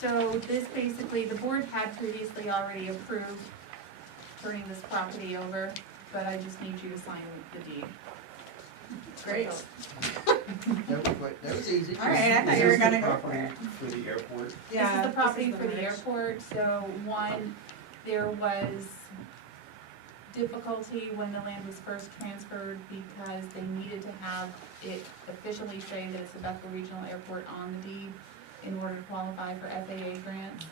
So this basically, the board had previously already approved turning this property over, but I just need you to sign the deed. Great. That was easy. All right, I thought you were gonna go for it. For the airport. This is the property for the airport, so there was difficulty when the land was first transferred because they needed to have it officially say that it's the Bethel Regional Airport on the deed in order to qualify for FAA grants.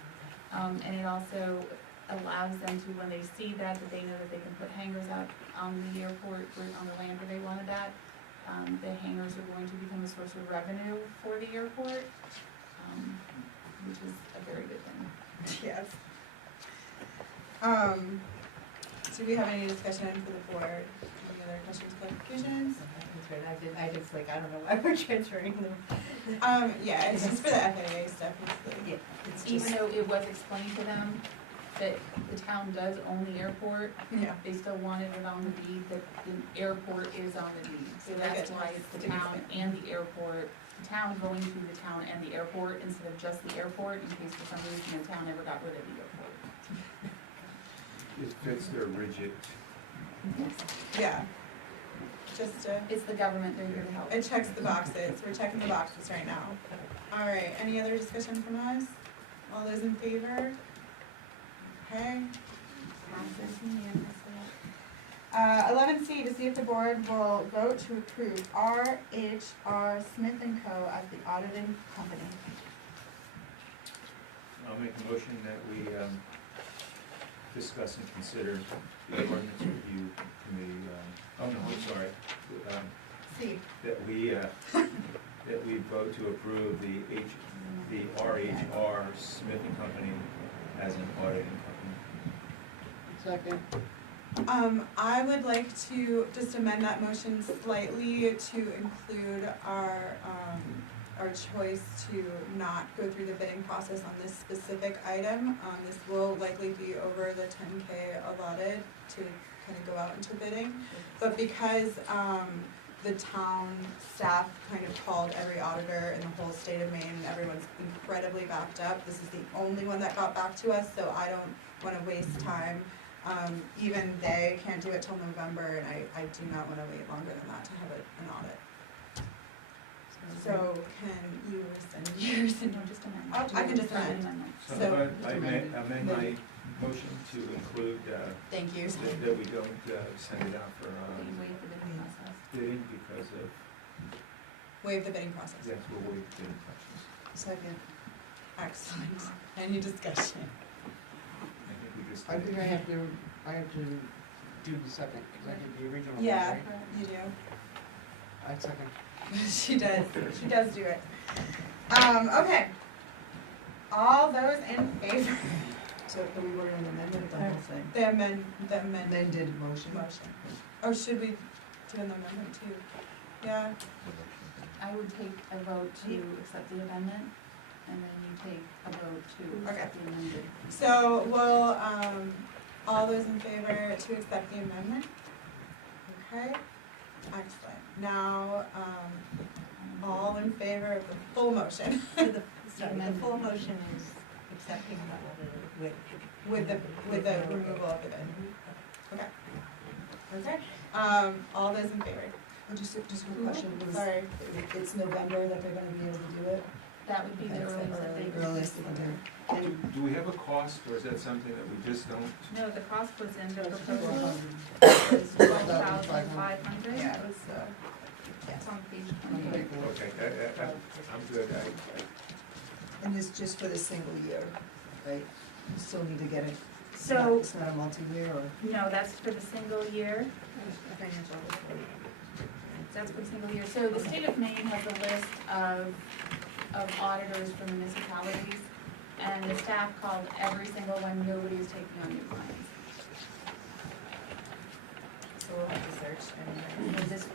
And it also allows them to, when they see that they know that they can put hangars out on the airport, or on the land where they wanted that. The hangars are going to become a source of revenue for the airport, which is a very good thing. Yes. Do we have any discussion for the board? Any other questions, clarifications? I just like, I don't know why we're transferring them. Yeah, it's just for the FAA stuff, basically. Yeah, it's Even just, though it was explained to them that the town does own the airport, Yeah. they still wanted it on the deed, that the airport is on the deed. So that's why it's the town and the airport, the town going to the town and the airport instead of just the airport, in case for some reason the town never got rid of the airport. It fits their rigid. Yeah. Just, It's the government, they're here to help. it checks the boxes, we're checking the boxes right now. All right, any other discussion from us? All those in favor? Okay. Passes unanimously. 11C, to see if the board will vote to approve R.H.R. Smith & Co. as the auditing company. I'll make a motion that we discuss and consider the ordinance review committee, oh no, I'm sorry. C. That we vote to approve the R.H.R. Smith & Company as an auditing company. Second. I would like to just amend that motion slightly to include our choice to not go through the bidding process on this specific item. This will likely be over the 10K allotted to kind of go out into bidding. But because, the town staff kind of called every auditor in the whole state of Maine, and everyone's incredibly backed up, this is the only one that got back to us, so I don't wanna waste time. Even they can't do it till November, and I do not wanna wait longer than that to have an audit. So can you rescind yours and just amend? Oh, I can just amend. So I amend my motion to include, thank you. that we don't send it out for Waive the bidding process. bidding because of, Waive the bidding process. yes, we'll waive the bidding process. Second. Excellent. Any discussion? I think we just. I think I have to do the second, because I did the original one, Yeah, right? you do. I second. She does do it. Okay. All those in favor? So are we voting on the amendment or the whole thing? The amended Motion. Or should we do an amendment too? Yeah, I would take a vote to accept the amendment, and then you take a vote to Okay. accept the amended. so we'll, all those in favor to accept the amendment? Okay, excellent. Now, all in favor of the full motion? Sorry, the full motion is accepting With the removal of the bid? Okay. Okay, all those in favor? Oh, just one question, Sorry. it's November that they're gonna be able to do it? That would be the earliest that they could. Earliest they can do it. Do we have a cost, or is that something that we just don't? No, the cost was in the proposal. It was $12,500. Yeah, it was, It's on page 28. Okay, I'm good, And it's just for the single year, right? You still need to get it. So, It's not a multi-year or? no, that's for the single year. That's for the single year. So the state of Maine has a list of auditors for municipalities, and the staff called every single one. Nobody is taking on new clients. so we'll have to search and, So this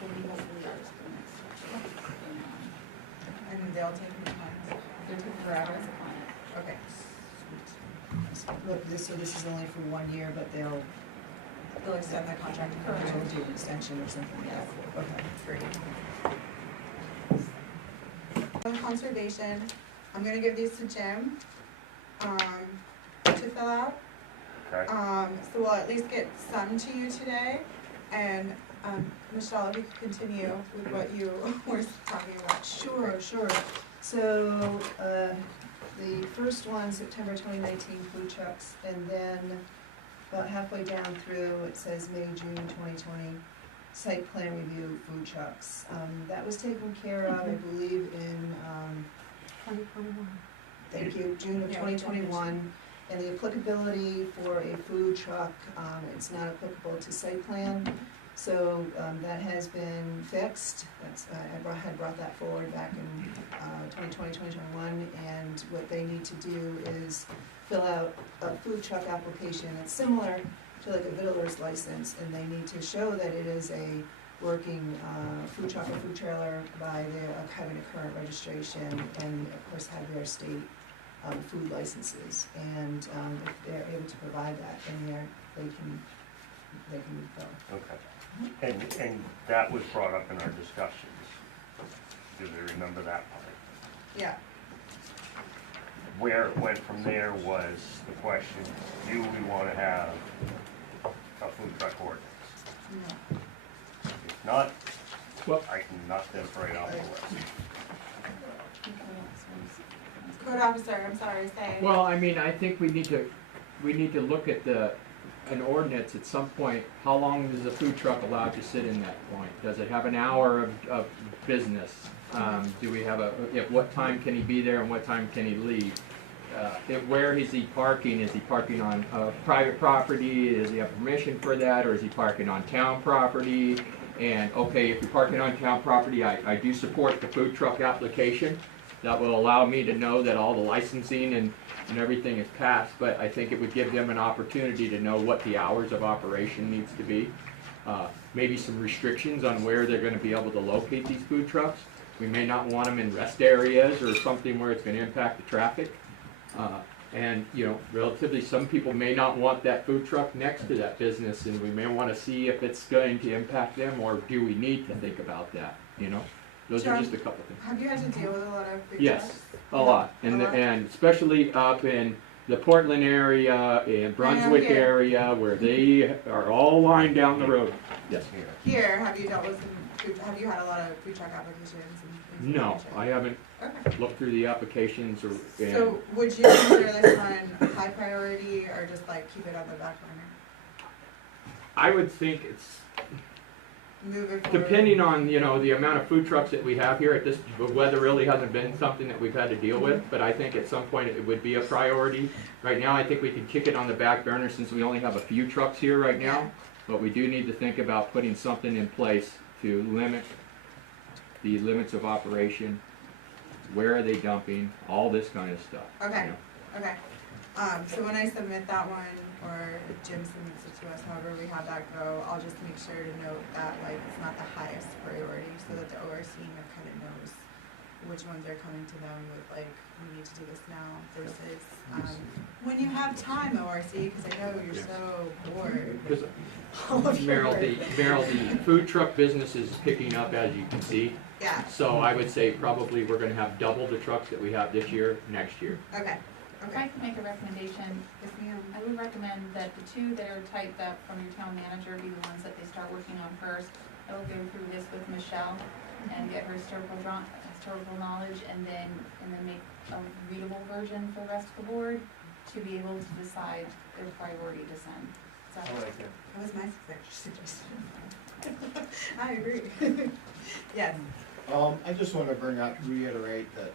will be hopefully ours for the next year. and they'll take the time. They're taking forever as a client. Okay. Look, so this is only for 1 year, but they'll Extend the contract. do an extension or something, yeah, okay. Great. On conservation, I'm gonna give these to Jim, to fill out. Okay. So we'll at least get some to you today, and, Michelle, if you could continue with what you were talking about. Sure. So, the first one, September 2019 food trucks, and then about halfway down through, it says May, June 2020 site plan review food trucks. That was taken care of, I believe, in, 2021. thank you, June of 2021. And the applicability for a food truck, it's not applicable to site plan. So, that has been fixed. Had brought that forward back in, 2020, 2021. And what they need to do is fill out a food truck application. It's similar to like a Vittler's license, and they need to show that it is a working, food truck or food trailer by their, having a current registration, and of course have their state, food licenses. And, if they're able to provide that, then they can go. Okay. And that was brought up in our discussions. Do they remember that part? Yeah. Where it went from there was the question, do we want to have a food truck ordinance? No. If not, I can knock this right off the list. Code officer, I'm sorry, say. Well, I mean, I think we need to look at an ordinance at some point. How long is a food truck allowed to sit in that point? Does it have an hour of business? Do we have what time can he be there and what time can he leave? Where is he parking? Is he parking on private property? Does he have permission for that, or is he parking on town property? And okay, if you're parking on town property, I do support the food truck application. that will allow me to know that all the licensing and everything is passed, but I think it would give them an opportunity to know what the hours of operation needs to be. Maybe some restrictions on where they're gonna be able to locate these food trucks. We may not want them in rest areas or something where it's gonna impact the traffic. And, you know, relatively, some people may not want that food truck next to that business, and we may wanna see if it's going to impact them, or do we need to think about that, you know? Those are John, just a couple things. Have you had to deal with a lot of food Yes, trucks? a lot, and especially up in the Portland area, in Brunswick here. area, where they are all lined down the road. Yes. Here, have you dealt with some food, have you had a lot of food truck applications and things? No, like that? I haven't Okay. looked through the applications or, and So would you consider this one high priority or just like keep it on the back burner? I would think it's, Move it forward? depending on, you know, the amount of food trucks that we have here at this, the weather really hasn't been something that we've had to deal with, but I think at some point it would be a priority. Right now, I think we can kick it on the back burner since we only have a few trucks here right now, but we do need to think about putting something in place to limit the limits of operation, where are they dumping, all this kind of stuff. you Okay, know. okay. So when I submit that one, or if Jim submits it to us, however we have that go, I'll just make sure to note that like it's not the highest priority, so that the ORC kind of knows which ones are coming to them with like, we need to do this now versus, when you have time, ORC, because I know you're so bored. Because All of your work. Meryl, the food truck business is picking up, as you can see. Yeah. So I would say probably we're gonna have double the trucks that we have this year, next year. Okay, If I could make a recommendation, I would recommend that the two that are typed up from your town manager be the ones that they start working on first. I will go through this with Michelle and get her historical knowledge, and then make a readable version for the rest of the board to be able to decide their priority to send. Is that That was my suggestion. I agree. Yes, I just wanna reiterate that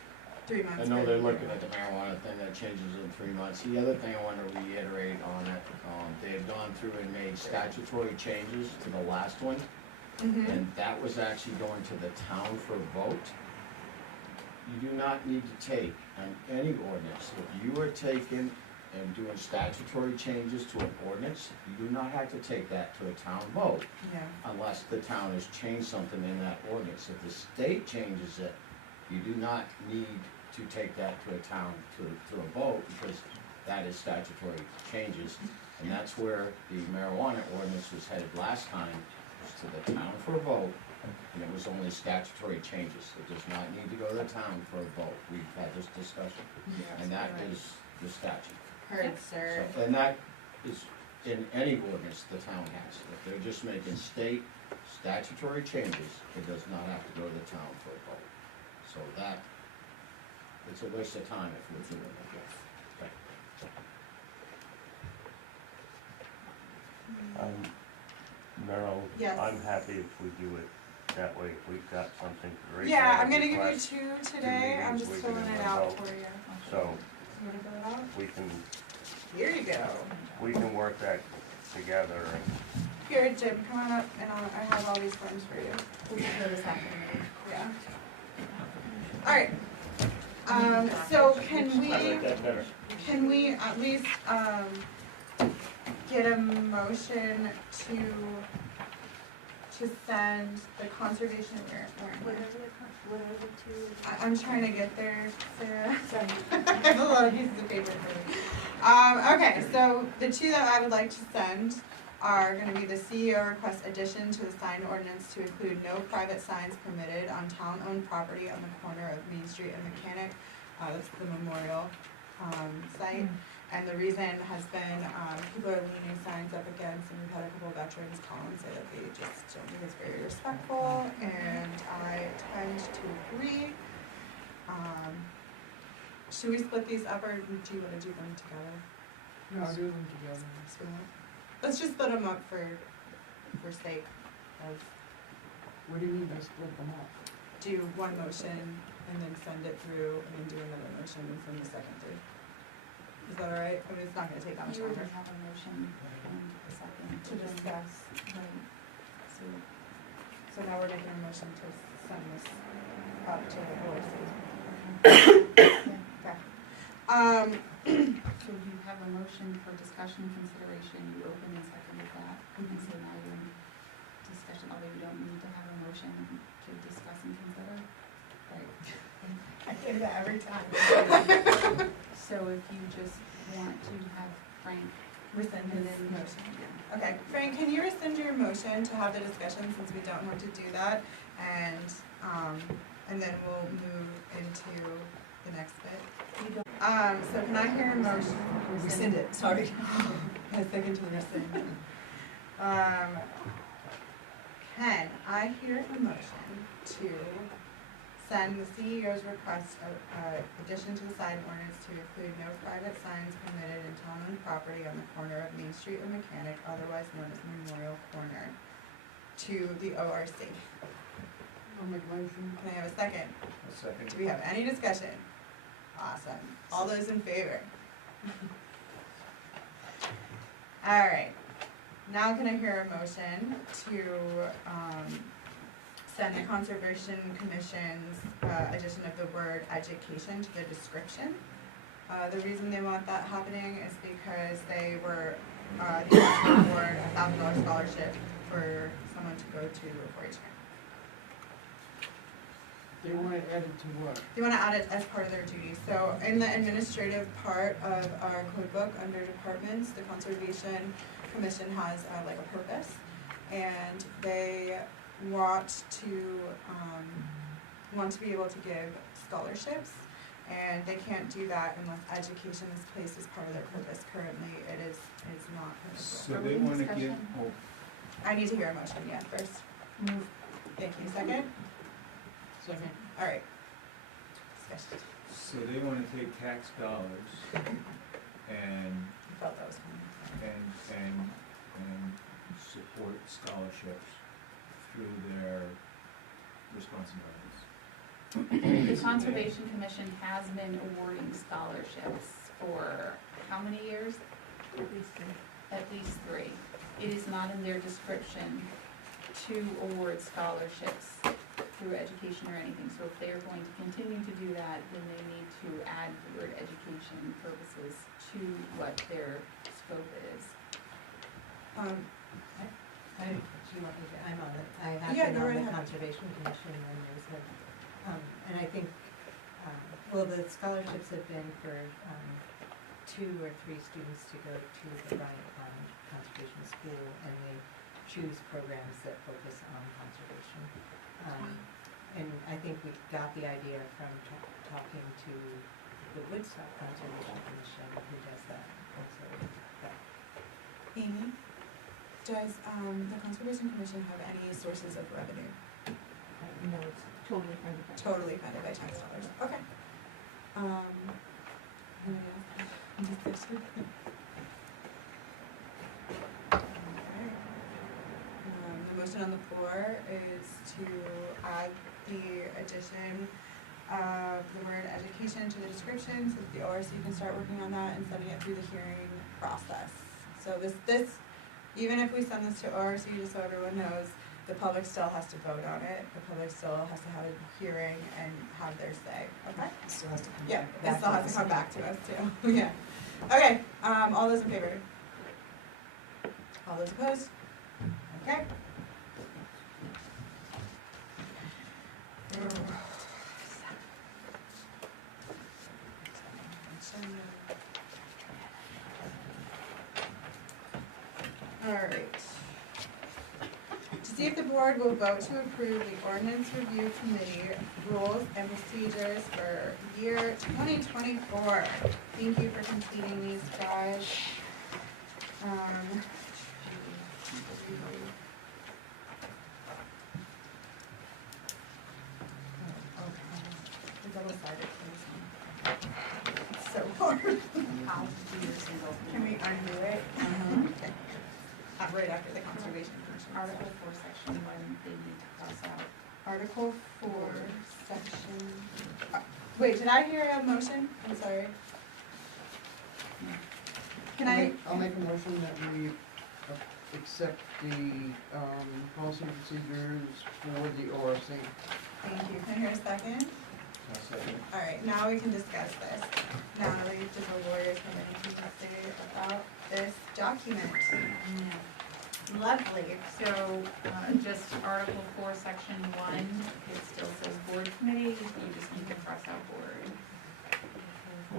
3 months. I know they're looking at the marijuana thing that changes in 3 months. The other thing I want to reiterate on it, they had gone through and made statutory changes to the last one, and that was actually going to the town for a vote. You do not need to take on any ordinance. If you are taking and doing statutory changes to an ordinance, you do not have to take that to a town vote Yeah. unless the town has changed something in that ordinance. If the state changes it, you do not need to take that to a town, to a vote, because that is statutory changes. And that's where the marijuana ordinance was headed last time, was to the town for a vote, and it was only statutory changes. It does not need to go to the town for a vote. We've had this discussion, and that is the statute. Heard, sir. So, and that is in any ordinance the town has. If they're just making state statutory changes, it does not have to go to the town for a vote. So that, it's a waste of time if we're doing that. Meryl, Yes. I'm happy if we do it that way, if we've got something great. Yeah, I'm gonna give you two today, I'm just meetings, we can filling it have out a vote. for you. So, You wanna fill it out? we can, Here you go. we can work that together and Here, Jim, come on up, and I have all these forms for you. We can fill this out in a minute. Yeah. Alright, so can we? I like that better. Can we at least, get a motion to send the conservation, where? I'm trying to get there, Sarah. Sorry. I have a lot of pieces of paper for me. Okay, so the two that I would like to send are gonna be the CEO request addition to the sign ordinance to include no private signs permitted on town-owned property on the corner of Main Street and Mechanic. That's the memorial, site. And the reason has been, people are leaning signs up against, and we've had a couple veterans call and say that they just don't think it's very respectful, and I tend to agree. Should we split these up, or do you wanna do them together? No, do them together. Let's just split them up for sake of, What do you mean by split them up? do one motion and then send it through, and then do another motion and send the second through. Is that all right? I mean, it's not gonna take that much You longer. already have a motion and a second. To discuss, right, so now we're making a motion to send this up to the board. Okay. So you have a motion for discussion and consideration, you open and seconded that, and so now you're in discussion, although you don't need to have a motion to discuss and consider. Right. I say that every time. So if you just want to have Frank Rescind and his then motion. Okay, Frank, can you rescind your motion to have the discussion since we don't have to do that? And then we'll move into the next bit. So can I hear a motion? Rescind it, sorry. A second to rescind. Can I hear a motion to send the CEO's request of addition to the sign ordinance to include no private signs permitted in town-owned property on the corner of Main Street and Mechanic, otherwise known as Memorial Corner, to the ORC? I'll make a motion. Can I have a second? A second. Do we have any discussion? Awesome. All those in favor? All right. Now can I hear a motion to send the Conservation Commission's addition of the word education to the description? The reason they want that happening is because they were they award a $1,000 scholarship for someone to go to a 4-H camp. They want it added to what? They want to add it as part of their duties. So in the administrative part of our code book under departments, the Conservation Commission has like a purpose, and they want to be able to give scholarships, and they can't do that unless education is placed as part of their purpose. Currently, it's not So permissible. they wanna give, oh, I need to hear a motion, yeah, first. Move. Thank you. Second? Second. All right. Discussion. so they wanna take tax dollars and, I felt that was coming. and support scholarships through their responsibilities. The Conservation Commission has been awarding scholarships for how many years? At least three. It is not in their description to award scholarships through education or anything. So if they're going to continue to do that, then they need to add the word education purposes to what their scope is. I'm on it, I have Yeah, been go on right the ahead. Conservation Commission, and there's a, and I think, well, the scholarships have been for, 2 or 3 students to go to the Bryant Pond Conservation School, and they choose programs that focus on conservation. And I think we got the idea from talking to the Woodstock Conservation Commission, who does that, and so, Amy, does the Conservation Commission have any sources of revenue? No, it's totally funded by. Totally funded by tax dollars. Okay. Anybody else? Discussion? Okay. The motion on the floor is to add the addition of the word education to the description so that the ORC can start working on that and sending it through the hearing process. So this, even if we send this to ORC, just so everyone knows, the public still has to vote on it. The public still has to have a hearing and have their say, okay? It still has to come Yeah, back. it still has to come back to us too, yeah. Okay, all those in favor? All those opposed? Okay. All right. To see if the board will vote to approve the ordinance review committee rules and procedures for year 2024. Thank you for completing these, guys. The double-sided, please. It's so hard. How do you single? Can we undo it? Okay. Right after the Conservation Commission. Article 4, Section 1, they need to cross out. Article 4, Section, wait, did I hear a motion? I'm sorry. Can I? I'll make a motion that we accept the, policy and procedures for the ORC. Thank you. Can I hear a second? All right, now we can discuss this. Natalie, did the lawyers have anything to say about this document? Lovely, so, just Article 4, Section 1, it still says board committee, you just need to cross out board.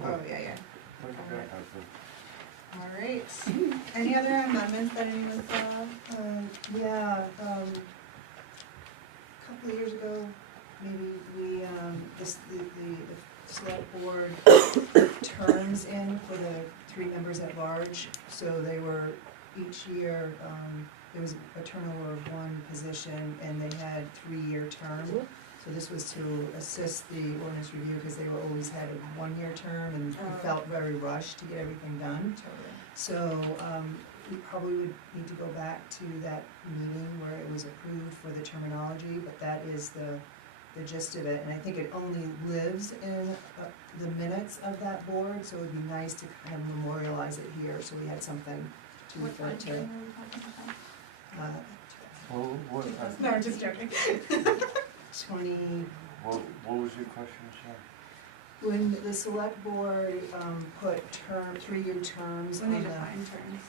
Oh, yeah. All right, any other amendments that anyone saw? Yeah, a couple of years ago, maybe we, the select board terms in for the 3 members at large. So they were, each year, there was a turnover of 1 position and they had 3-year term. So this was to assist the ordinance review because they were always had a 1-year term and felt very rushed to get everything done. So we probably would need to go back to that meeting where it was approved for the terminology, but that is the gist of it. And I think it only lives in the minutes of that board, so it would be nice to kind of memorialize it here, so we had something to refer to. No, I'm just joking. 20. What was your question, sir? When the select board put 3-year terms When on they the, define terms.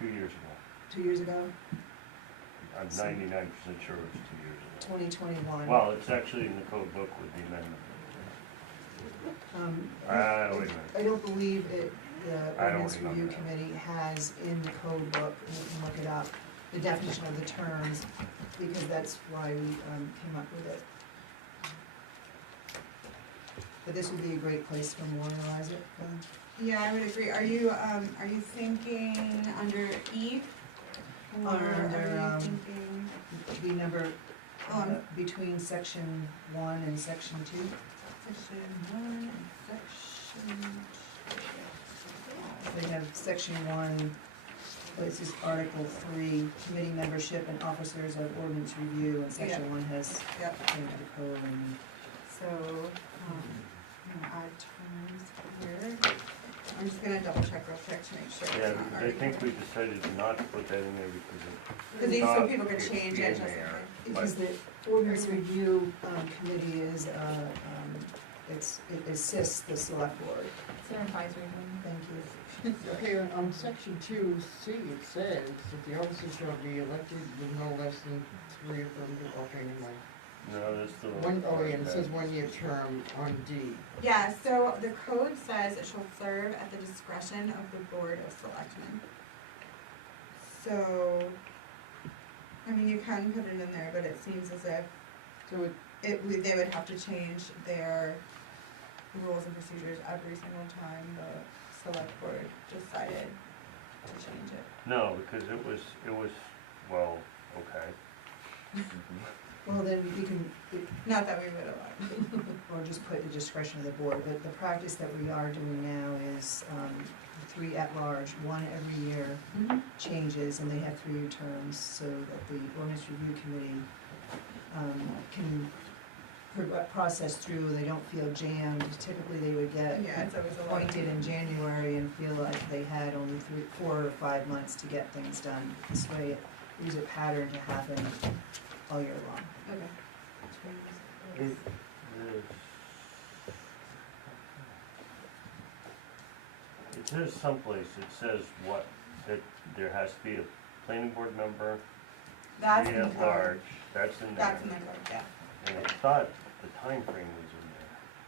2 years ago. 2 years ago, I'm 99% sure it was 2 years ago. 2021. Well, it's actually in the code book with the amendment. Wait a minute. I don't believe the I don't ordinance review remember. committee has in the code book, and you can look it up, the definition of the terms, because that's why we came up with it. But this would be a great place to memorialize it. Yeah, I would agree. Are you thinking under E? Or Under, are you thinking? the number, between section 1 and section 2. Section 1 and section 2. They have section 1, this is article 3, committee membership and officers of ordinance review, and section 1 has change the code and. So, I'm gonna add terms here. I'm just gonna double check real quick to make sure. Yeah, it's not because I think already- we decided not to put that in there because Because these so people could change it. in there. Because the ordinance review committee is, it assists the select board. It's an advisory one. Thank you. Okay, on section 2C, it says that the officers shall be elected with no less than 3 affirmative, okay, never mind. No, that's the Yeah, it says 1-year term on D. Yeah, so the code says it shall serve at the discretion of the Board of Selectmen. So, I mean, you can put it in there, but it seems as if So they would have to change their rules and procedures every single time the select board decided to change it. No, because it was, well, okay. Well, then you can, Not that we would allow. or just put the discretion of the board, but the practice that we are doing now is 3 at large, 1 every year changes, and they have 3-year terms, so that the ordinance review committee can process through, they don't feel jammed. Typically, they would get Yeah, it's always a lot. appointed in January and feel like they had only 4 or 5 months to get things done. This way, it leaves a pattern to happen all year long. Okay. It says someplace, it says what, that there has to be a planning board member, That's 3 in the at code. large, that's in there. That's in the code, yeah. And I thought the time frame was in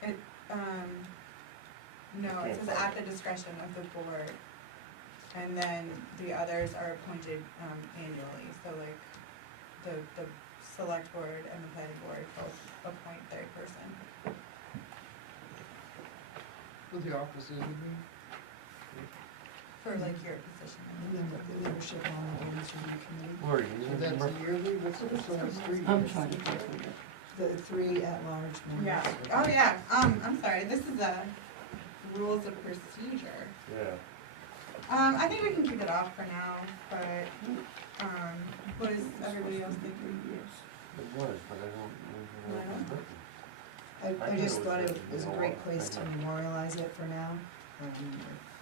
there. No, it says at the discretion of the board. And then the others are appointed annually, so like the select board and the planning board both appoint their person. with the officers, you mean? For like your position. The membership on the ordinance review committee. Lori, you So that's remember? yearly, what's the 3 years? I'm trying to think. The 3 at large members. Yeah, oh yeah, I'm sorry, this is a rules of procedure. Yeah. I think we can keep it off for now, but, what is everybody else thinking? It was, but I don't remember. I just thought it was a great place to memorialize it for now.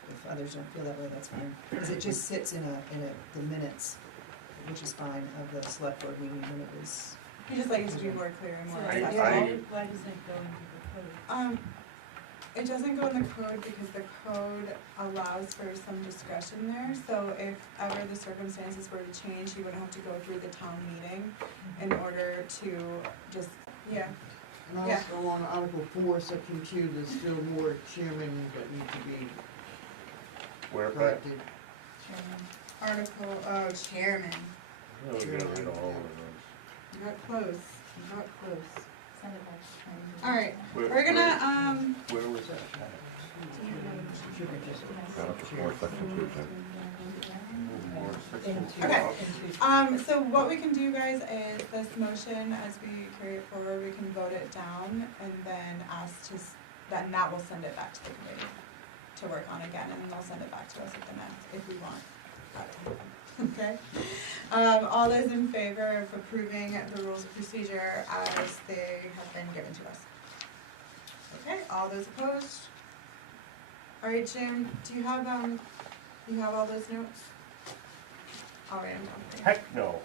If others don't feel that way, that's fine. Because it just sits in the minutes, which is fine, of the select board meeting when it was. You just like it to be more clear and more So accessible. why does it go into the It doesn't go in the code because the code allows for some discretion there, so if ever the circumstances were to change, you wouldn't have to go through the town meeting in order to just, yeah. And Yeah. also on Article 4, Section 2, there's still more chairmen that need to be Where, Pat? corrected. Article, chairman, Oh, we got rid of all of you got close, you got close. Send it back. Alright, those. we're gonna, Where was that? Should be just Article 4, Section 2, Jim. More section two. okay, so what we can do, guys, is this motion, as we carry it forward, we can vote it down and then ask to, then that will send it back to the committee to work on again, and then they'll send it back to us at the next, if we want. Okay, all those in favor of approving the rules of procedure as they have been given to us? Okay, all those opposed? Alright, Jim, do you have all those notes? I'll write them down. Heck no.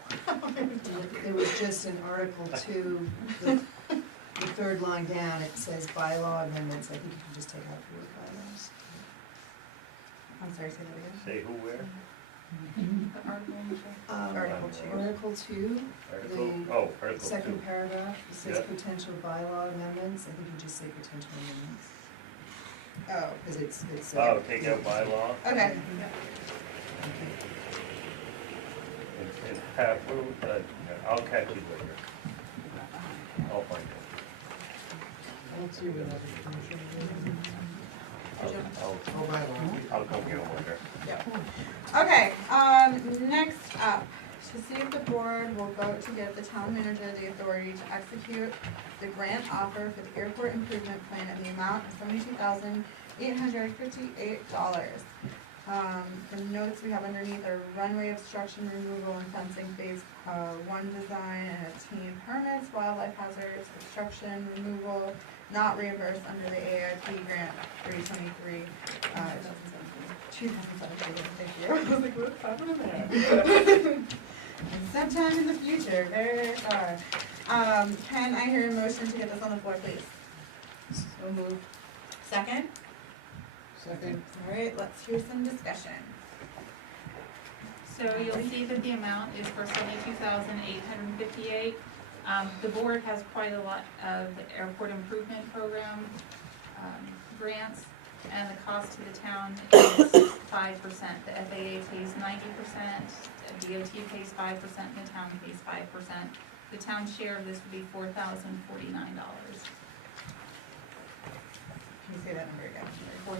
There was just in Article 2, the third line down, it says bylaw amendments. I think you can just take out the word bylaws. I'm sorry, say that again. Say who, where? The article. Article 2. Article 2, Article the second 2. paragraph, it says Yeah. potential bylaw amendments. I think you just say potential amendments. Oh, Because it's. Oh, take out bylaw. okay. And Pat, I'll catch you later. I'll find it. Let's see what I'll come get them later. Okay, next up, to see if the board will vote to give the town manager the authority to execute the grant offer for the airport improvement plan in the amount of $72,858. The notes we have underneath are runway obstruction removal and fencing phase 1 design and obtain permits, wildlife hazards, obstruction removal, not reimbursed under the AIP grant 323, 2017, thank you. I was like, what's happening there? Sometime in the future, very, very far. Can I hear a motion to get this on the floor, please? So moved. Second? Second. Alright, let's hear some discussion. So you'll see that the amount is for $72,858. The board has quite a lot of airport improvement program grants, and the cost to the town is 5%. The FAA pays 90%, DOT pays 5%, and the town pays 5%. The town's share of this would be $4,049. Can you say that number again? $4,049.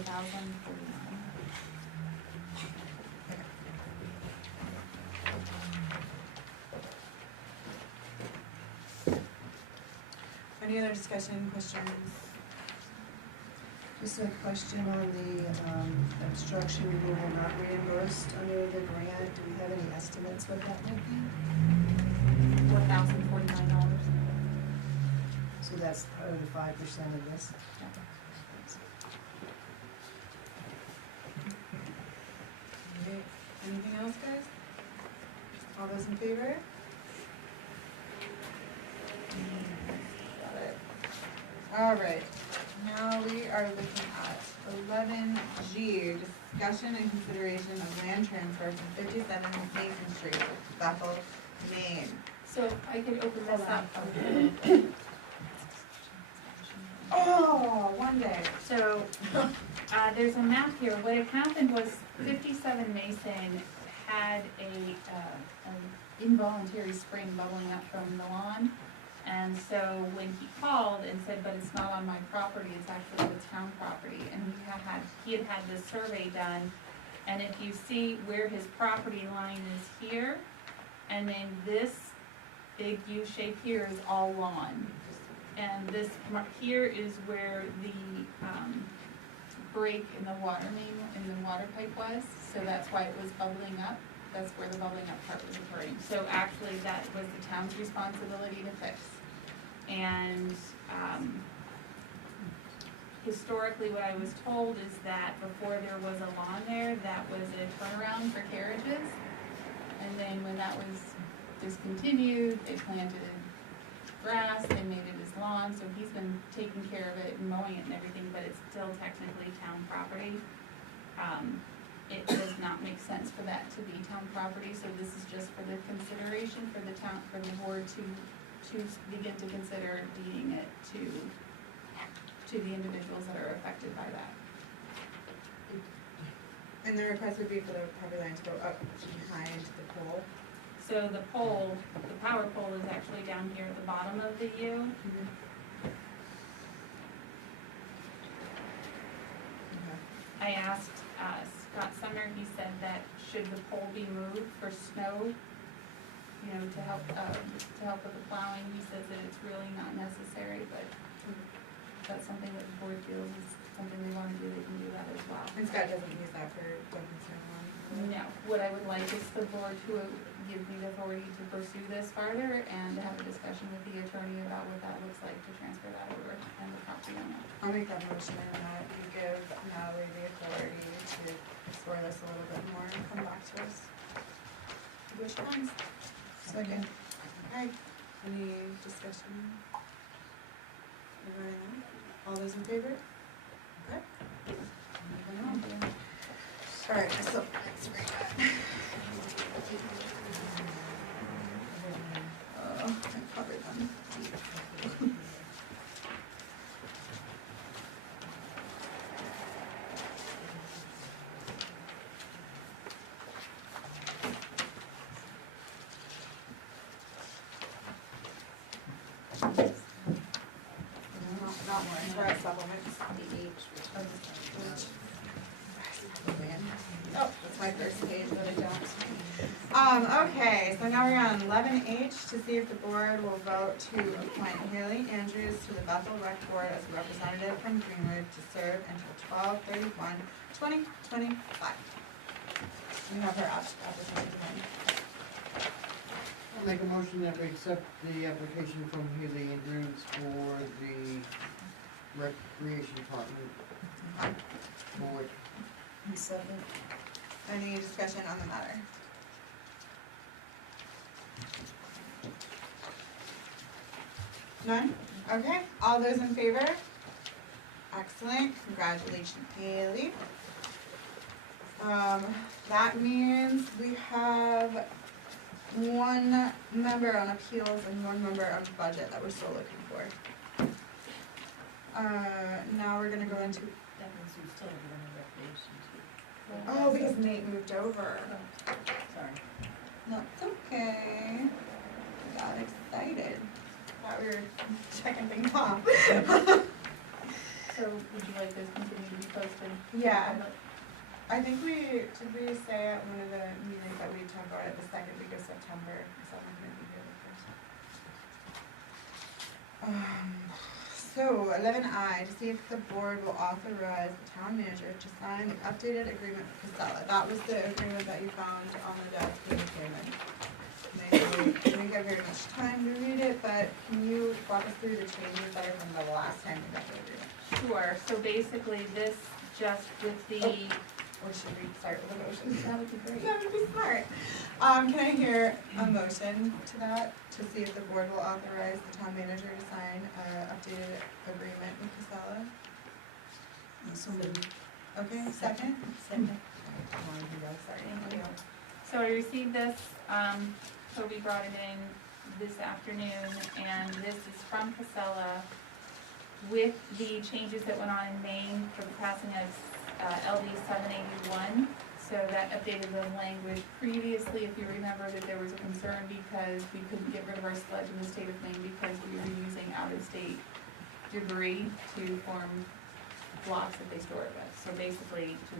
Any other discussion, questions? Just a question on the obstruction removal not reimbursed under the grant. Do we have any estimates what that might be? $4,049. So that's part of the 5% of this? Okay, anything else, guys? All those in favor? Got it. Alright, now we are looking at 11G, discussion and consideration of land transfer from 57 Mason Street, Bethel, Maine. So I could open this up. Oh, one day. So, there's a map here. What had happened was 57 Mason had an involuntary spring bubbling up from the lawn. And so when he called and said, but it's not on my property, it's actually the town property. And he had had this survey done. And if you see where his property line is here, and then this big U shape here is all lawn. And this here is where the break in the water main, in the water pipe was, so that's why it was bubbling up. That's where the bubbling up part was occurring. So actually that was the town's responsibility to fix. And historically what I was told is that before there was a lawn there, that was a turnaround for carriages. And then when that was discontinued, they planted grass, they made it his lawn, so he's been taking care of it and mowing it and everything, but it's still technically town property. It does not make sense for that to be town property, so this is just for the consideration for the town, for the board to begin to consider deeding it to the individuals that are affected by that. And the request would be for the property line to go up behind the pole. So the pole, the power pole is actually down here at the bottom of the U. I asked Scott Sumner, he said that should the pole be moved for snow, you know, to help with the plowing, he says that it's really not necessary, but if that's something that the board feels is something they wanna do, they can do that as well. And Scott doesn't use that for the concern one? No, what I would like is the board to give me the authority to pursue this farther and have a discussion with the attorney about what that looks like to transfer that over and the property owner. I'll make that motion and that you give Natalie the authority to explore this a little bit more and come back to us. Which ones? Second. Okay, any discussion? Everyone else? All those in favor? Okay. Moving on. Alright, so, sorry. I covered them. Not more, we're at supplements. Oh, that's my first page that I jumped. Okay, so now we're on 11H to see if the board will vote to appoint Haley Andrews to the Bethel Rec Board as a representative from Greenwood to serve until 12/31/2025. We have her application. I'll make a motion that we accept the application from Haley Andrews for the Recreation Department Board. Second. Any discussion on the matter? None? Okay, all those in favor? Excellent, congratulations, Haley. That means we have one member on appeals and one member on budget that we're still looking for. Now we're gonna go into. Oh, because Nate moved over. Sorry. That's okay. Got excited. Thought we were checking things off. So would you like this continue to be posted? Yeah. I think did we say at one of the meetings that we talked about it the second week of September, because I'm gonna be here the first. So 11I, to see if the board will authorize the town manager to sign the updated agreement with Casella. That was the agreement that you found on the desk in the payment. Maybe we didn't get very much time to read it, but can you walk us through the changes that are from the last time we got the agreement? Sure, so basically this just with the. Or should we start with a motion? That would be great. That would be smart. Can I hear a motion to that, to see if the board will authorize the town manager to sign an updated agreement with Casella? Okay, second? Second. So I received this, Toby brought it in this afternoon, and this is from Casella with the changes that went on in Maine for the passing of LD 781, so that updated the language. Previously, if you remember, that there was a concern because we couldn't get rid of our sludge in the state of Maine because we were using out-of-state debris to form blocks that they store it with. So basically, to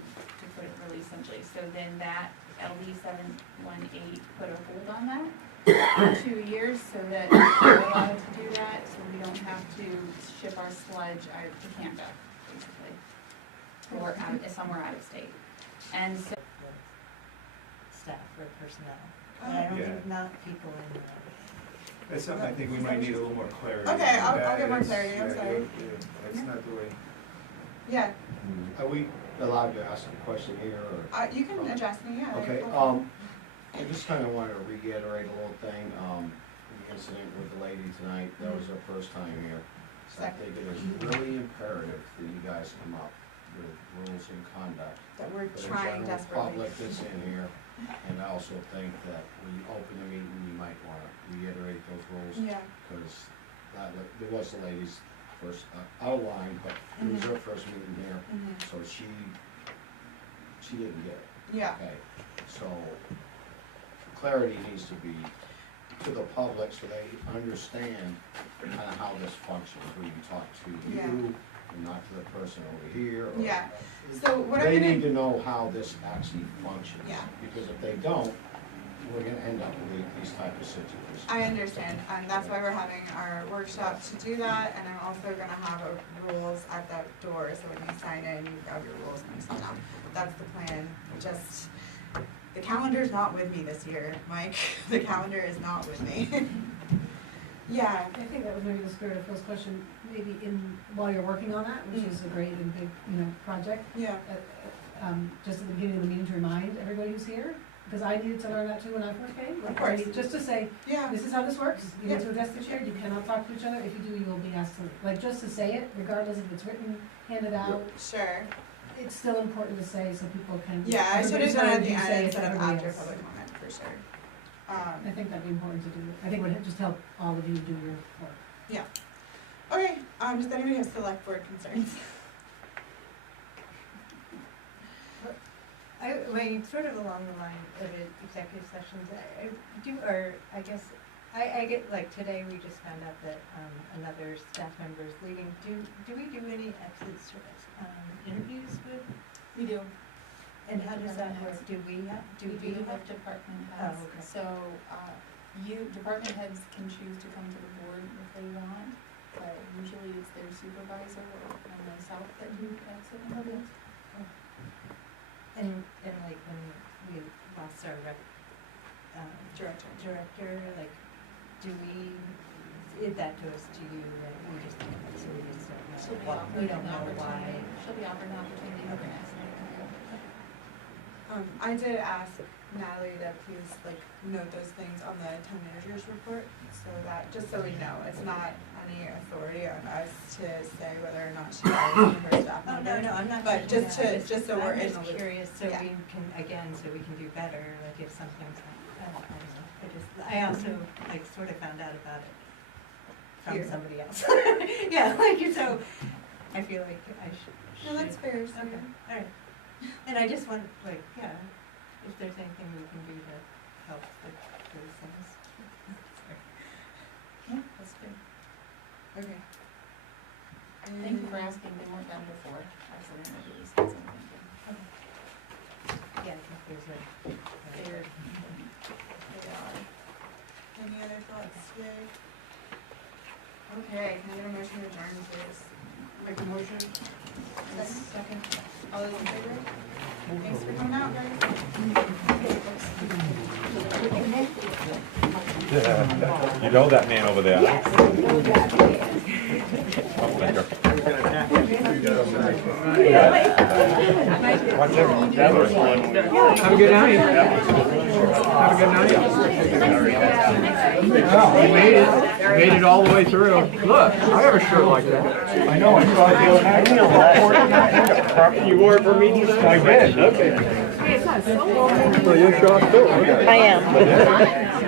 put it really simply, so then that LD 718 put a hold on that for 2 years, so that we're allowed to do that, so we don't have to ship our sludge out to Canada, basically. Or somewhere out of state. And so Staff or personnel. But I don't Yeah. think not people in the. That's something I think we might need a little more clarity. Okay, I'll Yeah, get more it's- clarity, I'm yeah, sorry. yeah, that's not the way. Yeah, Are we allowed to ask a question here, or? you can address me, yeah. Okay, I just kinda wanted to reiterate a little thing, we incident with the lady tonight, that was her first time here. So I think it is really imperative that you guys come up with rules and conduct. That we're For the trying general desperately. public that's in here, and I also think that when you open the meeting, you might wanna reiterate those rules. Yeah. Cause there was the lady's first, outline, but it was her first meeting here, so she didn't get it. Yeah. Okay, so clarity needs to be to the public so they understand kind of how this functions, where you talk to Yeah. you and not to the person over here. Or, Yeah. So what I'm they gonna need to know how this actually functions. Yeah. Because if they don't, we're gonna end up with these type of situations. I understand, and that's why we're having our workshop to do that, and I'm also gonna have rules at that door, so when you sign in, you grab your rules and you sign out. That's the plan, just, the calendar's not with me this year, Mike, the calendar is not with me. Yeah. I think that was maybe the spirit of Phil's question, maybe while you're working on that, which is a great and big, project. Yeah. Just at the beginning of the meeting to remind everybody who's here, because I needed to learn that too when I first came. Of course. Just to say, Yeah. this is how this works, you Yeah. need to address the chair, you cannot talk to each other, if you do, you will be asked to, just to say it, regardless if it's written, handed out. Sure. It's still important to say so people can. Yeah, I should have done it at the everybody's heard you say end it instead to of everybody after else. public comment, for sure. I think that'd be important to do, I think it would just help all of you do your work. Yeah. Okay, does anybody have select board concerns? Sort of along the line of executive sessions, I get, like, today we just found out that, another staff member is leaving. Do we do any exit interviews with? We do. And how does that work? Do we have department heads. Oh, okay. So, department heads can choose to come to the board if they want, but usually it's their supervisor or myself that do exit interviews. And like when we lost our director, like, that goes to you, and we just don't know. We don't know why. She'll be offered an opportunity to ask. I did ask Natalie to please note those things on the town manager's report, so that, just so we know, it's not any authority on us to say whether or not she hires one of her staff Oh, members. no, I'm not. But just so we're in the I'm just loop. curious, so Yeah. we can do better, like if something's, I don't know, I also sort of found out about it from Here. somebody else. Yeah, so, I feel like I should. No, that's fair, so. Okay, all right. And I just want, if there's anything we can do to help with those things. Yeah, that's good. Okay. Thank you for asking, they weren't done before, exit interviews, that's what I'm thinking. Yeah, I think there's They are. Any other thoughts today? Okay, can I get a motion to adjourn, please? Make a motion? Second. All those in favor? Thanks for coming out, guys. You know that man over there? Yes. Have a good night. Have a good night. You made it all the way through. Look, I have a shirt like that. I know, I saw it the other night. You wore it for me today? I did. Okay. So you're shocked too? I am.